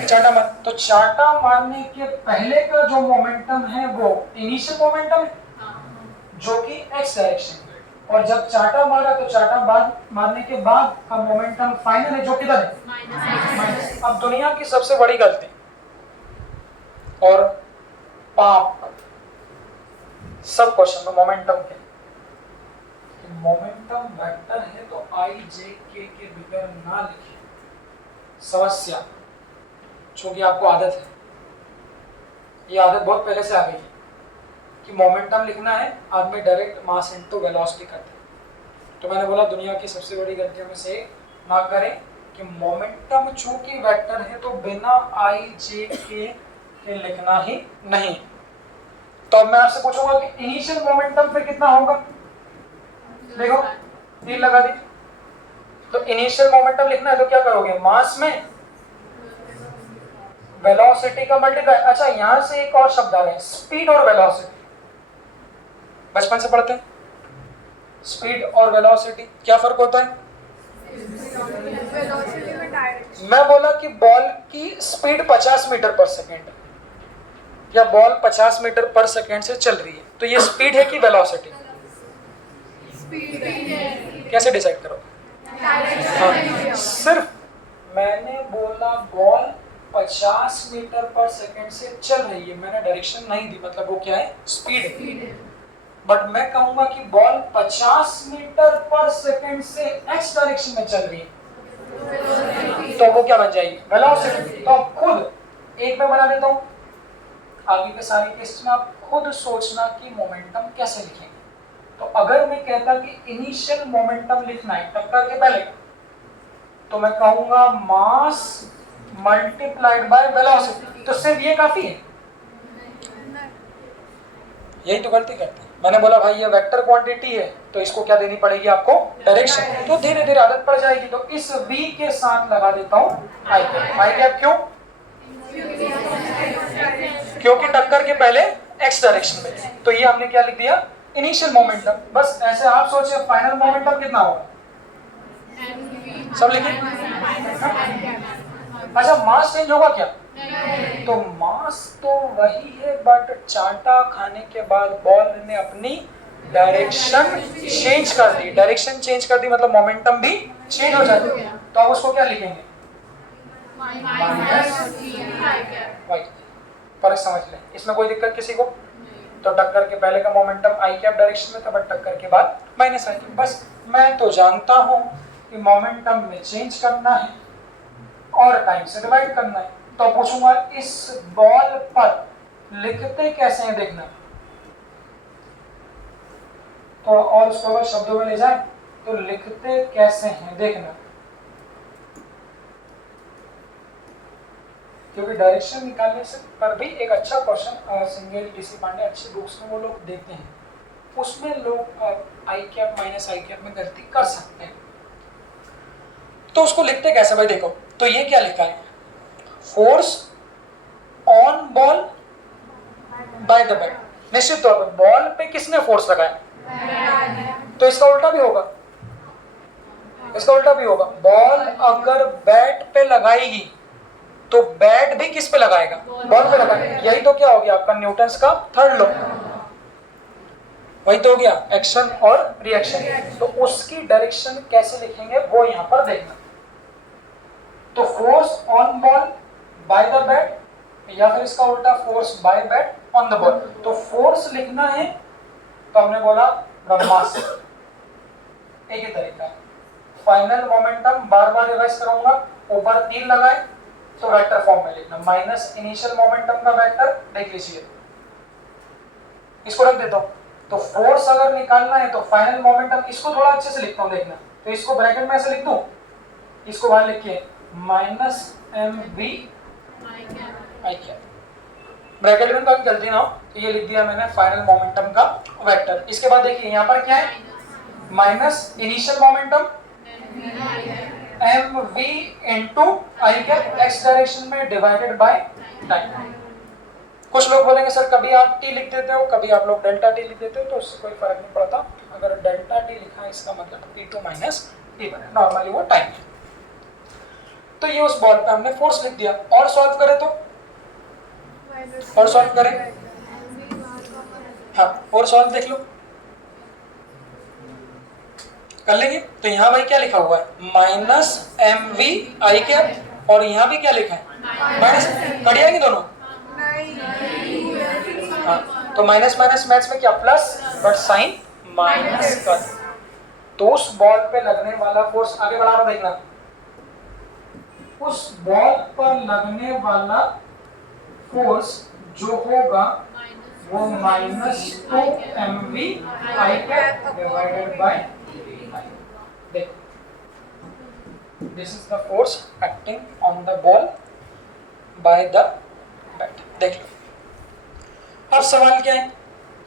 चाटा मार। तो चाटा मारने के पहले का जो मोमेंटम है वो इनिशियल मोमेंटम है जो कि एक्स डायरेक्शन, और जब चाटा मारा तो चाटा बाद मारने के बाद का मोमेंटम फाइनल है जो किधर है? माइनस। अब दुनिया की सबसे बड़ी गलती और पाप सब क्वेश्चन में मोमेंटम के, मोमेंटम वेक्टर है तो आई जे के बगैर ना लिखे। समस्या, क्योंकि आपको आदत है, ये आदत बहुत पहले से आ गई है कि मोमेंटम लिखना है, आदमी डायरेक्ट मास इनटू वेलोसिटी करते हैं। तो मैंने बोला दुनिया की सबसे बड़ी गलतियों में से ना करें कि मोमेंटम चूंकि वेक्टर है तो बिना आई जे के लिखना ही नहीं। तो अब मैं आपसे पूछूंगा कि इनिशियल मोमेंटम फिर कितना होगा? देखो 3 लगा दी। तो इनिशियल मोमेंटम लिखना है तो क्या करोगे? मास में वेलोसिटी का मल्टीप्लाई। अच्छा, यहां से एक और शब्द आ रहा है, स्पीड और वेलोसिटी। बचपन से पढ़ते हैं स्पीड और वेलोसिटी, क्या फर्क होता है? मैं बोला कि बॉल की स्पीड 50 मीटर पर सेकेंड या बॉल 50 मीटर पर सेकेंड से चल रही है, तो ये स्पीड है कि वेलोसिटी? कैसे डिसाइड करो? हाँ, सिर्फ मैंने बोला बॉल 50 मीटर पर सेकेंड से चल रही है, मैंने डायरेक्शन नहीं दी, मतलब वो क्या है? स्पीड है। बट मैं कहूंगा कि बॉल 50 मीटर पर सेकेंड से एक्स डायरेक्शन में चल रही है, तो वो क्या बन जाएगी? वेलोसिटी। तो अब खुद एक में बना देता हूं, आगे के सारे केस में आप खुद सोचना कि मोमेंटम कैसे लिखेंगे। तो अगर मैं कहता कि इनिशियल मोमेंटम लिखना है टक्कर के पहले, तो मैं कहूंगा मास मल्टीप्लाइड बाय वेलोसिटी। तो सिर्फ ये काफी है? यही तो गलती करते हैं। मैंने बोला भाई ये वेक्टर क्वांटिटी है तो इसको क्या देनी पड़ेगी आपको? डायरेक्शन। तो धीरे धीरे आदत पड़ जाएगी। तो इस v के साथ लगा देता हूं आई कैप। आई कैप क्यों? क्योंकि टक्कर के पहले एक्स डायरेक्शन में। तो ये हमने क्या लिख दिया? Initial momentum. बस ऐसे आप सोचिए फाइनल मोमेंटम कितना होगा? सब लिखिए। अच्छा, मास चेंज होगा क्या? तो मास तो वही है, बट चाटा खाने के बाद बॉल ने अपनी डायरेक्शन चेंज कर दी। डायरेक्शन चेंज कर दी मतलब मोमेंटम भी चेंज हो जाता है। तो आप उसको क्या लिखेंगे? फर्क समझ लें, इसमें कोई दिक्कत किसी को? तो टक्कर के पहले का मोमेंटम आई कैप डायरेक्शन में था, बट टक्कर के बाद माइनस आई कैप। बस मैं तो जानता हूं कि मोमेंटम में चेंज करना है और टाइम से डिवाइड करना है। तो पूछूंगा इस बॉल पर लिखते कैसे हैं देखना। तो और उसको अगर शब्दों में ले जाए तो लिखते कैसे हैं देखना, क्योंकि डायरेक्शन निकालने से पर भी एक अच्छा क्वेश्चन सिंगल डीसी पांडे अच्छी बुक्स में वो लोग देते हैं, उसमें लोग आई कैप माइनस आई कैप में गलती कर सकते हैं। तो उसको लिखते कैसे भाई देखो, तो ये क्या लिखा है, force on ball by the bat. निश्चित तौर पर बॉल पे किसने फोर्स लगाया, तो इसका उल्टा भी होगा, इसका उल्टा भी होगा। बॉल अगर बैट पे लगाएगी तो बैट भी किस पे लगाएगा, बॉल पे लगाएगा। यही तो क्या हो गया आपका न्यूटन्स का थर्ड लॉ, वही तो हो गया एक्शन और रिएक्शन। तो उसकी डायरेक्शन कैसे लिखेंगे वो यहां पर देखना। तो force on ball by the bat, या फिर इसका उल्टा force by bat on the ball. तो फोर्स लिखना है तो हमने बोला ब्रह्मास्त्र, एक ही तरीका। फाइनल मोमेंटम बार बार रिवाइज करूंगा, ऊपर तीर लगाए तो वेक्टर फॉर्म में लिखना, माइनस इनिशियल मोमेंटम का वेक्टर देख लीजिए, इसको रख देता हूं। तो फोर्स अगर निकालना है तो फाइनल मोमेंटम, इसको थोड़ा अच्छे से लिखता हूं देखना, तो इसको ब्रैकेट में ऐसे लिख दूं, इसको बाहर लिखिए minus M V I cap, bracket में कोई गलती ना हो, तो ये लिख दिया मैंने फाइनल मोमेंटम का वेक्टर। इसके बाद देखिए यहां पर क्या है, minus initial momentum M V into I cap X direction में डिवाइडेड बाय टाइम। कुछ लोग बोलेंगे सर कभी आप टी लिख देते हो, कभी आप लोग डेल्टा टी लिख देते हो, तो उससे कोई फर्क नहीं पड़ता। अगर डेल्टा टी लिखा है इसका मतलब P2 माइनस P1 है, नॉर्मली वो टाइम है। तो ये उस बॉल पे हमने फोर्स लिख दिया। और सॉल्व करें तो, और सॉल्व करें, हाँ और सॉल्व देख लो, कर लेंगे। तो यहाँ भाई क्या लिखा हुआ है, minus M V I cap, और यहाँ भी क्या लिखा है माइनस, कट जाएंगे दोनों, हाँ तो माइनस माइनस मैथ्स में क्या प्लस, बट साइन माइनस का। तो उस बॉल पे लगने वाला फोर्स, आगे बढ़ा रहा देखना, उस बॉल पर लगने वाला फोर्स जो होगा वो minus 2 mv i cap divided by देखो, this is the force acting on the ball by the bat. देख लो अब सवाल क्या है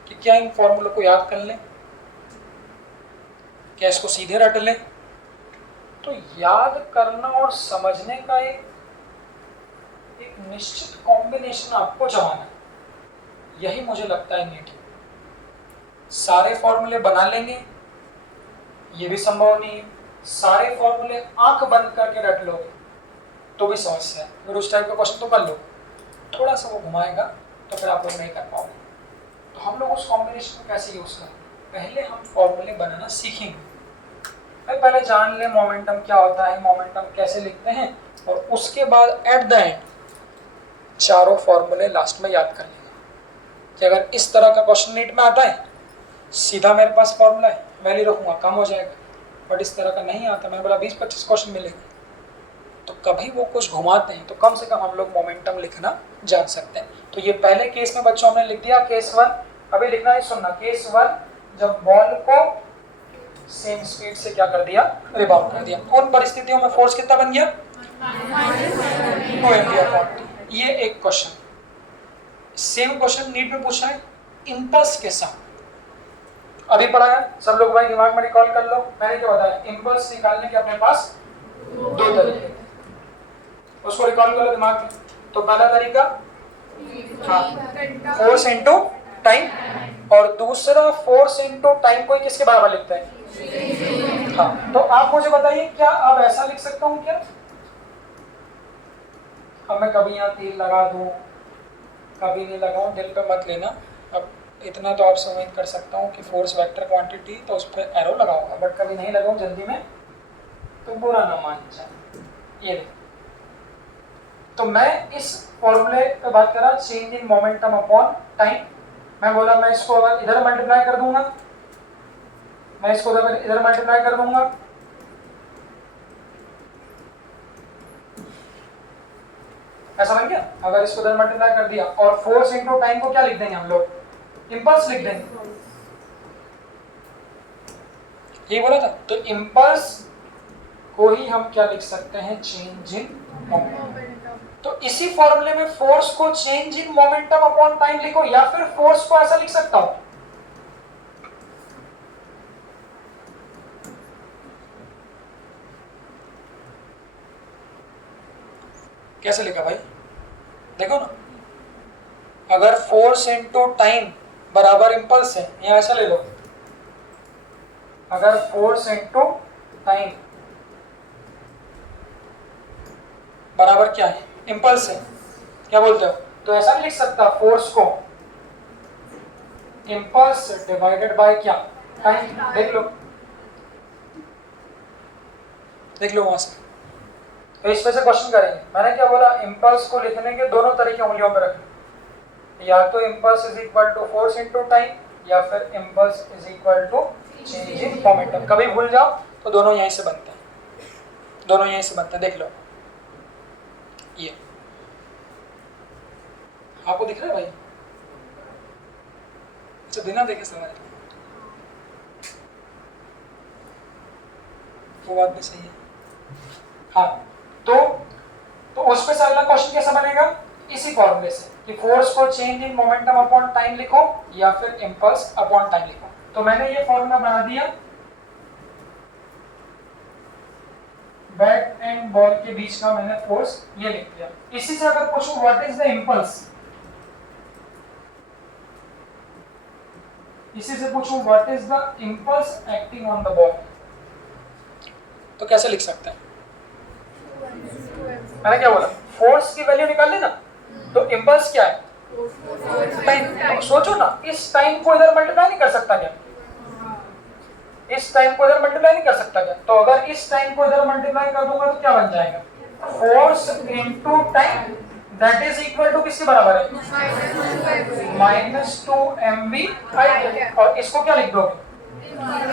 कि क्या इन फॉर्मूलों को याद कर लें, क्या इसको सीधे रट लें। तो याद करना और समझने का एक निश्चित कॉम्बिनेशन आपको जमाना, यही मुझे लगता है नीट। सारे फॉर्मूले बना लेंगे ये भी संभव नहीं है, सारे फॉर्मूले आंख बंद करके रट लोगे तो भी समस्या है। फिर उस टाइप का क्वेश्चन तो कर लो, थोड़ा सा वो घुमाएगा तो फिर आप लोग नहीं कर पाओगे। तो हम लोग उस कॉम्बिनेशन को कैसे यूज करें, पहले हम फॉर्मूले बनाना सीखेंगे। पहले जान ले मोमेंटम क्या होता है, मोमेंटम कैसे लिखते हैं, और उसके बाद एट द एंड चारों फॉर्मूले लास्ट में याद कर लेंगे कि अगर इस तरह का क्वेश्चन नीट में आता है, सीधा मेरे पास फॉर्मूला है, वैल्यू रखूंगा कम हो जाएगा। बट इस तरह का नहीं आता, मैंने बोला 20-25 क्वेश्चन मिलेंगे, तो कभी वो कुछ घुमाते हैं तो कम से कम हम लोग मोमेंटम लिखना जान सकते हैं। तो ये पहले केस में बच्चों हमने लिख दिया केस 1, अभी लिखना है सुनना, केस 1 जब बॉल को सेम स्पीड से क्या कर दिया, रिबाउंड कर दिया, उन परिस्थितियों में फोर्स कितना बन गया 2 mv/t। ये एक क्वेश्चन, सेम क्वेश्चन नीट में पूछा है इंपल्स के साथ, अभी पढ़ाया सब लोग भाई दिमाग में रिकॉल कर लो। मैंने क्या बताया, इंपल्स निकालने के अपने पास 2 तरीके, उसको रिकॉल कर लो दिमाग में। तो पहला तरीका फोर्स इनटू टाइम, और दूसरा फोर्स इनटू टाइम कोई किसके बराबर लिखता है, हाँ। तो आप मुझे बताइए क्या अब ऐसा लिख सकता हूँ क्या, अब मैं कभी यहाँ तीर लगा दूं कभी नहीं लगाऊं, दिल पे मत लेना। अब इतना तो आपसे उम्मीद कर सकता हूँ कि फोर्स वेक्टर क्वांटिटी तो उस पर एरो लगाऊंगा, बट कभी नहीं लगाऊं जल्दी में तो बुरा ना मान जाए। ये तो मैं इस फॉर्मूले पे बात कर रहा, change in momentum upon time. मैं बोला मैं इसको अगर इधर मल्टीप्लाई कर दूंगा, मैं इसको अगर इधर मल्टीप्लाई कर दूंगा ऐसा बन गया। अगर इसको इधर मल्टीप्लाई कर दिया और फोर्स इनटू टाइम को क्या लिख देंगे हम लोग, इंपल्स लिख देंगे। ये बोला था। तो इम्पल्स को ही हम क्या लिख सकते हैं, चेंज इन मोमेंटम। मोमेंटम। तो इसी फॉर्मूले में फोर्स को change in momentum upon time लिखो, या फिर फोर्स को ऐसा लिख सकता हूं, कैसे लिखा भाई, देखो ना, अगर फोर्स इनटू टाइम बराबर इम्पल्स है, या ऐसा ले लो, अगर फोर्स इनटू टाइम बराबर क्या है, इम्पल्स है, क्या बोलते हो, तो ऐसा नहीं लिख सकता फोर्स को इम्पल्स डिवाइडेड बाय क्या, टाइम। देख लो वहां से, तो इस पे से क्वेश्चन करेंगे। मैंने क्या बोला, इम्पल्स को लिखने के दोनों तरीके उंगलियों पे रखना, या तो impulse is equal to force into time, या फिर impulse is equal to change in momentum. कभी भूल जाओ तो दोनों यहीं से बनते हैं, दोनों यहीं से बनते हैं। देख लो ये आपको दिख रहा है भाई, अच्छा बिना देखे समझ लो, वो बात भी सही है। हाँ, तो उस पे से अगला क्वेश्चन कैसा बनेगा, इसी फॉर्मूले से कि फोर्स को change in momentum upon time लिखो, या फिर इम्पल्स अपॉन टाइम लिखो। तो मैंने ये फॉर्मूला बना दिया, बैट एंड बॉल के बीच का मैंने फोर्स ये लिख दिया। इसी से अगर पूछूं व्हाट इज द इम्पल्स, इसी से पूछूं what is the impulse acting on the ball, तो कैसे लिख सकते हैं, मैंने क्या बोला, फोर्स की वैल्यू निकाल लेना, तो इम्पल्स क्या है, टाइम। तो सोचो ना, इस टाइम को इधर मल्टीप्लाई नहीं कर सकता क्या, इस टाइम को इधर मल्टीप्लाई नहीं कर सकता क्या, तो अगर इस टाइम को इधर मल्टीप्लाई कर दूंगा तो क्या बन जाएगा, force into time, that is equal to किसके बराबर है, -2mv/, और इसको क्या लिख दोगे,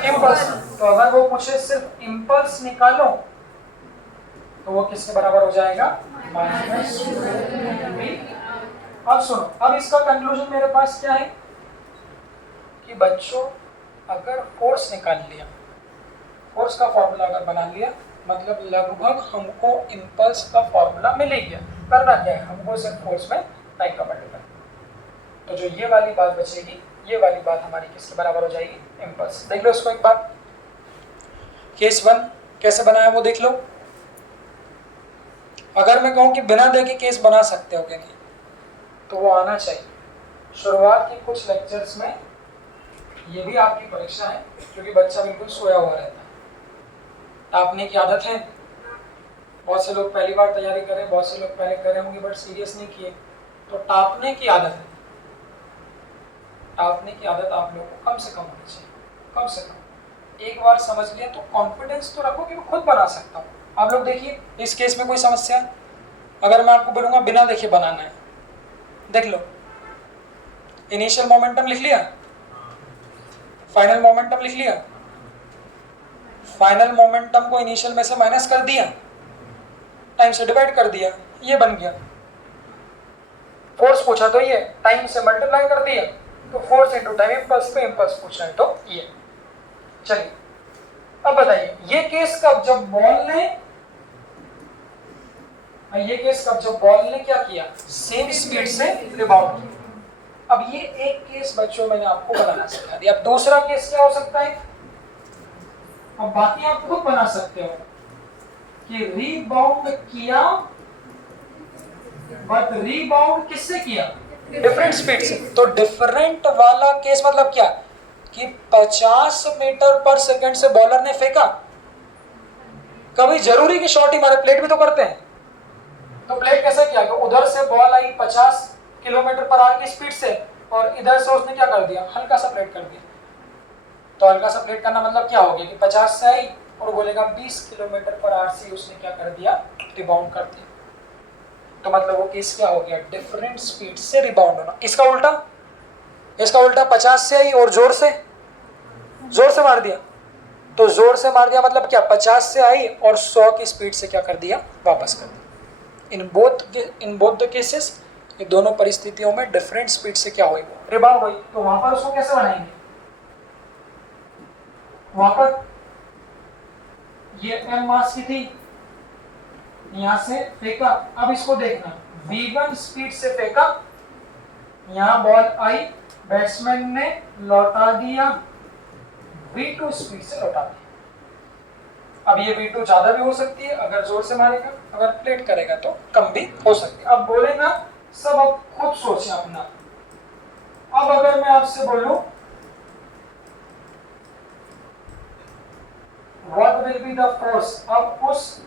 इम्पल्स। तो अगर वो पूछे सिर्फ इम्पल्स निकालो तो वो किसके बराबर हो जाएगा, -2mv। अब सुनो, अब इसका कंक्लूजन मेरे पास क्या है कि बच्चों अगर फोर्स निकाल लिया, फोर्स का फॉर्मूला अगर बना लिया, मतलब लगभग हमको इम्पल्स का फॉर्मूला मिल ही गया। करना क्या है, हमको सिर्फ फोर्स में टाइम का मल्टीप्लाई, तो जो ये वाली बात बचेगी, ये वाली बात हमारी किसके बराबर हो जाएगी, इम्पल्स। देख लो इसको एक बार, केस 1 कैसे बनाया वो देख लो। अगर मैं कहूँ कि बिना देखे केस बना सकते हो क्या नहीं, तो वो आना चाहिए। शुरुआत के कुछ लेक्चर्स में ये भी आपकी परीक्षा है, क्योंकि बच्चा बिल्कुल सोया हुआ रहता है, टापने की आदत है। बहुत से लोग पहली बार तैयारी करें, बहुत से लोग पहले करे होंगे बट सीरियस नहीं किए, तो टापने की आदत है, टापने की आदत आप लोगों को कम से कम होनी चाहिए, कम से कम। एक बार समझ लिया तो कॉन्फिडेंस तो रखो कि मैं खुद बना सकता हूँ। आप लोग देखिए, इस केस में कोई समस्या, अगर मैं आपको बोलूँगा बिना देखे बनाना है, देख लो, इनिशियल मोमेंटम लिख लिया, फाइनल मोमेंटम लिख लिया, फाइनल मोमेंटम को इनिशियल में से माइनस कर दिया, टाइम से डिवाइड कर दिया, ये बन गया। फोर्स पूछा तो ये, टाइम से मल्टीप्लाई कर दिया, तो फोर्स इनटू टाइम इम्पल्स पे, इम्पल्स पूछा है तो ये। चलिए अब बताइए, ये केस कब, जब बॉल ने, ये केस कब, जब बॉल ने क्या किया, सेम स्पीड से रिबाउंड किया। अब ये एक केस बच्चों मैंने आपको बनाना सिखा दिया। अब दूसरा केस क्या हो सकता है, अब बाकी आप खुद बना सकते हो कि रीबाउंड किया, बट रीबाउंड किससे किया, डिफरेंट स्पीड से। तो डिफरेंट वाला केस मतलब क्या कि 50 मीटर पर सेकंड से बॉलर ने फेंका, कभी जरूरी कि शॉट ही मारे, प्लेट भी तो करते हैं, तो प्लेट कैसा किया कि उधर से बॉल आई 50 किलोमीटर पर आवर की स्पीड से, और इधर से उसने क्या कर दिया, हल्का सा प्लेट कर दिया। तो हल्का सा प्लेट करना मतलब क्या हो गया कि 50 से आई और बोलेगा 20 किलोमीटर पर आवर से उसने क्या कर दिया, रिबाउंड कर दिया। तो मतलब वो केस क्या हो गया, डिफरेंट स्पीड से रिबाउंड होना। इसका उल्टा, इसका उल्टा 50 से आई और जोर से मार दिया, तो जोर से मार दिया मतलब क्या, 50 से आई और 100 की स्पीड से क्या कर दिया, वापस कर दिया। इन बोथ द केसेस, ये दोनों परिस्थितियों में डिफरेंट स्पीड से क्या हुई, रिबाउंड हुई। तो वहां पर उसको कैसे बनाएंगे, वहां पर ये m मास की थी, यहां से फेंका। अब इसको देखना, v1 स्पीड से फेंका, यहां बॉल आई, बैट्समैन ने लौटा दिया, v2 स्पीड से लौटा दिया। अब ये v2 ज्यादा भी हो सकती है अगर जोर से मारेगा, अगर प्लेट करेगा तो कम भी हो सकती है। अब बोलेगा सब, अब खुद सोचें अपना। अब अगर मैं आपसे बोलूं what will be the force, अब उस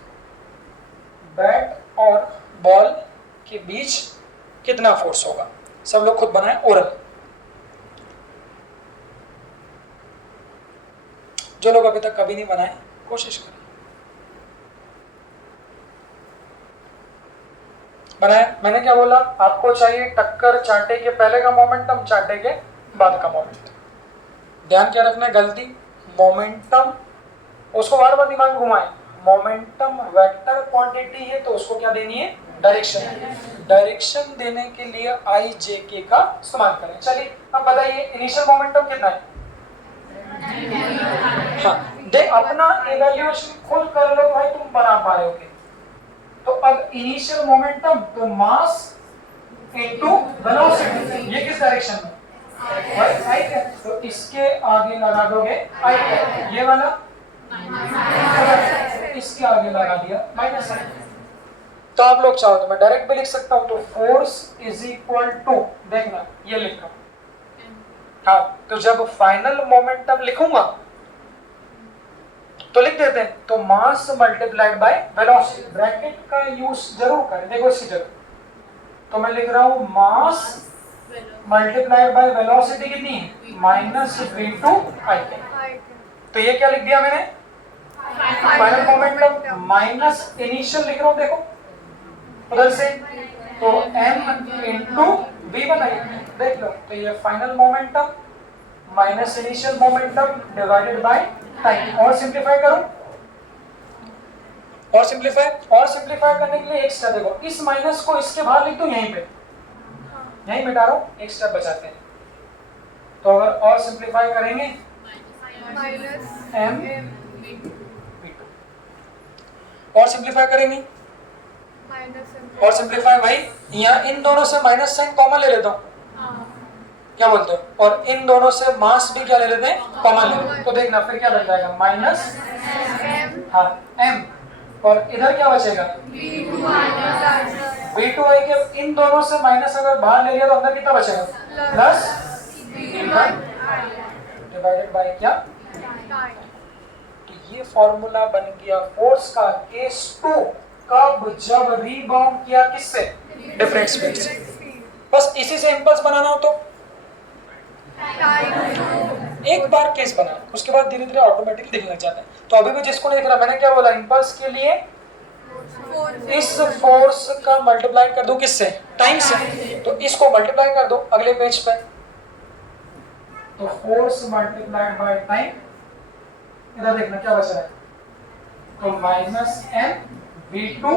बैट और बॉल के बीच कितना फोर्स होगा, सब लोग खुद बनाएं ओरल। जो लोग अभी तक कभी नहीं बनाए कोशिश करें, बनाए। मैंने क्या बोला, आपको चाहिए टक्कर चांटे के पहले का मोमेंटम, चांटे के बाद का मोमेंटम। ध्यान क्या रखना है, गलती मोमेंटम, उसको बार बार दिमाग में घुमाएं। मोमेंटम वेक्टर क्वांटिटी है तो उसको क्या देनी है, डायरेक्शन। डायरेक्शन देने के लिए आई जे के का इस्तेमाल करें। चलिए अब बताइए इनिशियल मोमेंटम कितना है। हाँ, दे अपना इवैल्यूएशन खुद कर लो भाई, तुम बना पाओगे। तो अब इनिशियल मोमेंटम तो मास इनटू वेलोसिटी, ये किस डायरेक्शन में, आई है, तो इसके आगे लगा दोगे आई, ये वाला इसके आगे लगा दिया माइनस आई। तो आप लोग चाहो तो मैं डायरेक्ट भी लिख सकता हूं, तो फोर्स इज इक्वल टू, देखना ये लिख रहा हूं, हाँ, तो जब फाइनल मोमेंटम लिखूंगा तो लिख देते हैं, तो mass multiplied by velocity, bracket का यूज जरूर करें। देखो इसी जगह तो मैं लिख रहा हूं मास मल्टीप्लाइड बाय वेलोसिटी कितनी है, माइनस v2 आई। तो ये क्या लिख दिया मैंने, फाइनल मोमेंटम माइनस इनिशियल लिख रहा हूं, देखो उधर से, तो m इंटू v1 आई, देख लो। तो ये final momentum minus initial momentum divided by time. और सिंपलीफाई करूं, और सिंपलीफाई करने के लिए एक स्टेप देखो, इस माइनस को इसके बाहर लिख दूं, यहीं पे यहीं मिटा रहा हूं, एक स्टेप बचाते हैं। तो अगर और सिंपलीफाई करेंगे माइनस m और सिंपलीफाई करेंगे, और सिंपलीफाई भाई, यहाँ इन दोनों से माइनस साइन कॉमन ले लेता हूँ, क्या बोलते हो, और इन दोनों से मास भी क्या ले लेते हैं, कॉमन ले लेते हैं। तो देखना फिर क्या बच जाएगा, माइनस हाँ m, और इधर क्या बचेगा v2 आई के, इन दोनों से माइनस अगर बाहर ले लिया तो अंदर कितना बचेगा, प्लस डिवाइडेड बाय क्या। तो ये फॉर्मूला बन गया फोर्स का, केस 2 कब, जब रीबाउंड किया किससे, डिफरेंट स्पीड से। बस इसी से इंपल्स बनाना हो तो एक बार केस बना, उसके बाद धीरे धीरे ऑटोमेटिकली दिखने लग जाता है। तो अभी भी जिसको नहीं दिख रहा, मैंने क्या बोला, इंपल्स के लिए इस फोर्स का मल्टीप्लाई कर दो किससे, टाइम से, तो इसको मल्टीप्लाई कर दो अगले पेज पे, तो फोर्स मल्टीप्लाइड बाय टाइम, इधर देखना क्या बच रहा है, तो minus m v2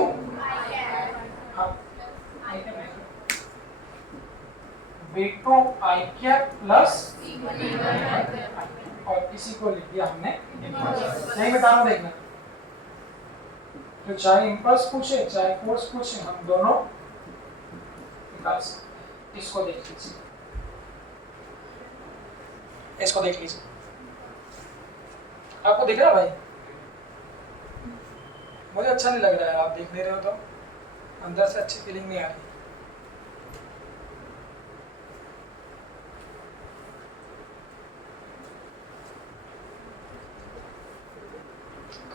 v2 i cap plus, और इसी को लिख दिया हमने इंपल्स। नहीं बताना, देखना तो चाहे इंपल्स पूछे चाहे फोर्स पूछे, हम दोनों निकाल सकते। इसको देख लीजिए, इसको देख लीजिए, आपको दिख रहा भाई, मुझे अच्छा नहीं लग रहा है, आप देख नहीं रहे हो तो अंदर से अच्छी फीलिंग नहीं आ रही।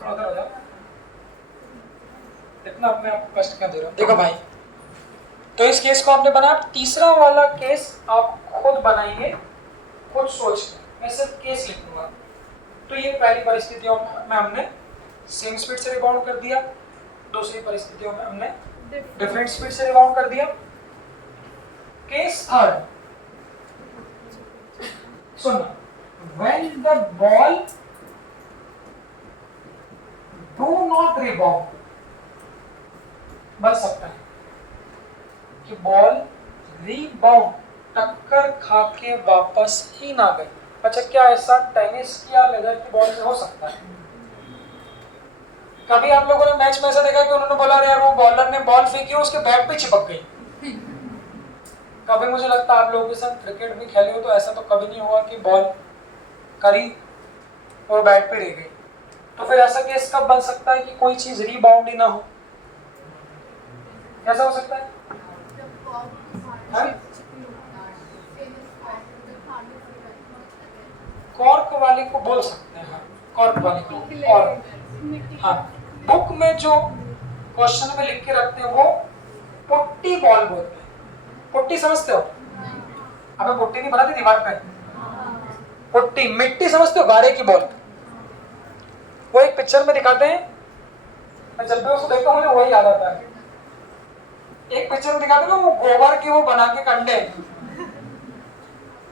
उधर हो जाओ, इतना अपने आप को कष्ट क्यों दे रहा हूं। देखो भाई, तो इस केस को आपने बनाया, तीसरा वाला केस आप खुद बनाएंगे, खुद सोच के, मैं सिर्फ केस लिख दूंगा। तो ये पहली परिस्थितियों में हमने सेम स्पीड से रिबाउंड कर दिया, दूसरी परिस्थितियों में हमने डिफरेंट स्पीड से रिबाउंड कर दिया। केस थर्ड, सुनना, when the ball do not rebound, बन सकता है कि बॉल रीबाउंड टक्कर खा के वापस ही ना गई। अच्छा, क्या ऐसा टेनिस या लेदर की बॉल से हो सकता है? कभी आप लोगों ने मैच में ऐसा देखा कि उन्होंने बोला यार वो बॉलर ने बॉल फेंकी उसके बैट पे चिपक गई। कभी मुझे लगता है आप लोगों के साथ क्रिकेट भी खेले हो तो ऐसा तो कभी नहीं हुआ कि बॉल करी और बैट पे रह गई। तो फिर ऐसा केस कब बन सकता है कि कोई चीज रीबाउंड ही ना हो? कैसा हो सकता है? कॉर्क वाले को बोल सकते हैं, कॉर्क वाले को। और हाँ, बुक में जो क्वेश्चन में लिख के रखते हैं वो पुट्टी बॉल बोलते हैं। पुट्टी समझते हो? अबे पुट्टी नहीं बनाती दीवार पे, पुट्टी मिट्टी समझते हो, गारे की बॉल। वो एक पिक्चर में दिखाते हैं, मैं जब भी उसको देखता हूँ मुझे वही याद आता है। एक पिक्चर में दिखाते हैं ना, वो गोबर की वो बना के कंडे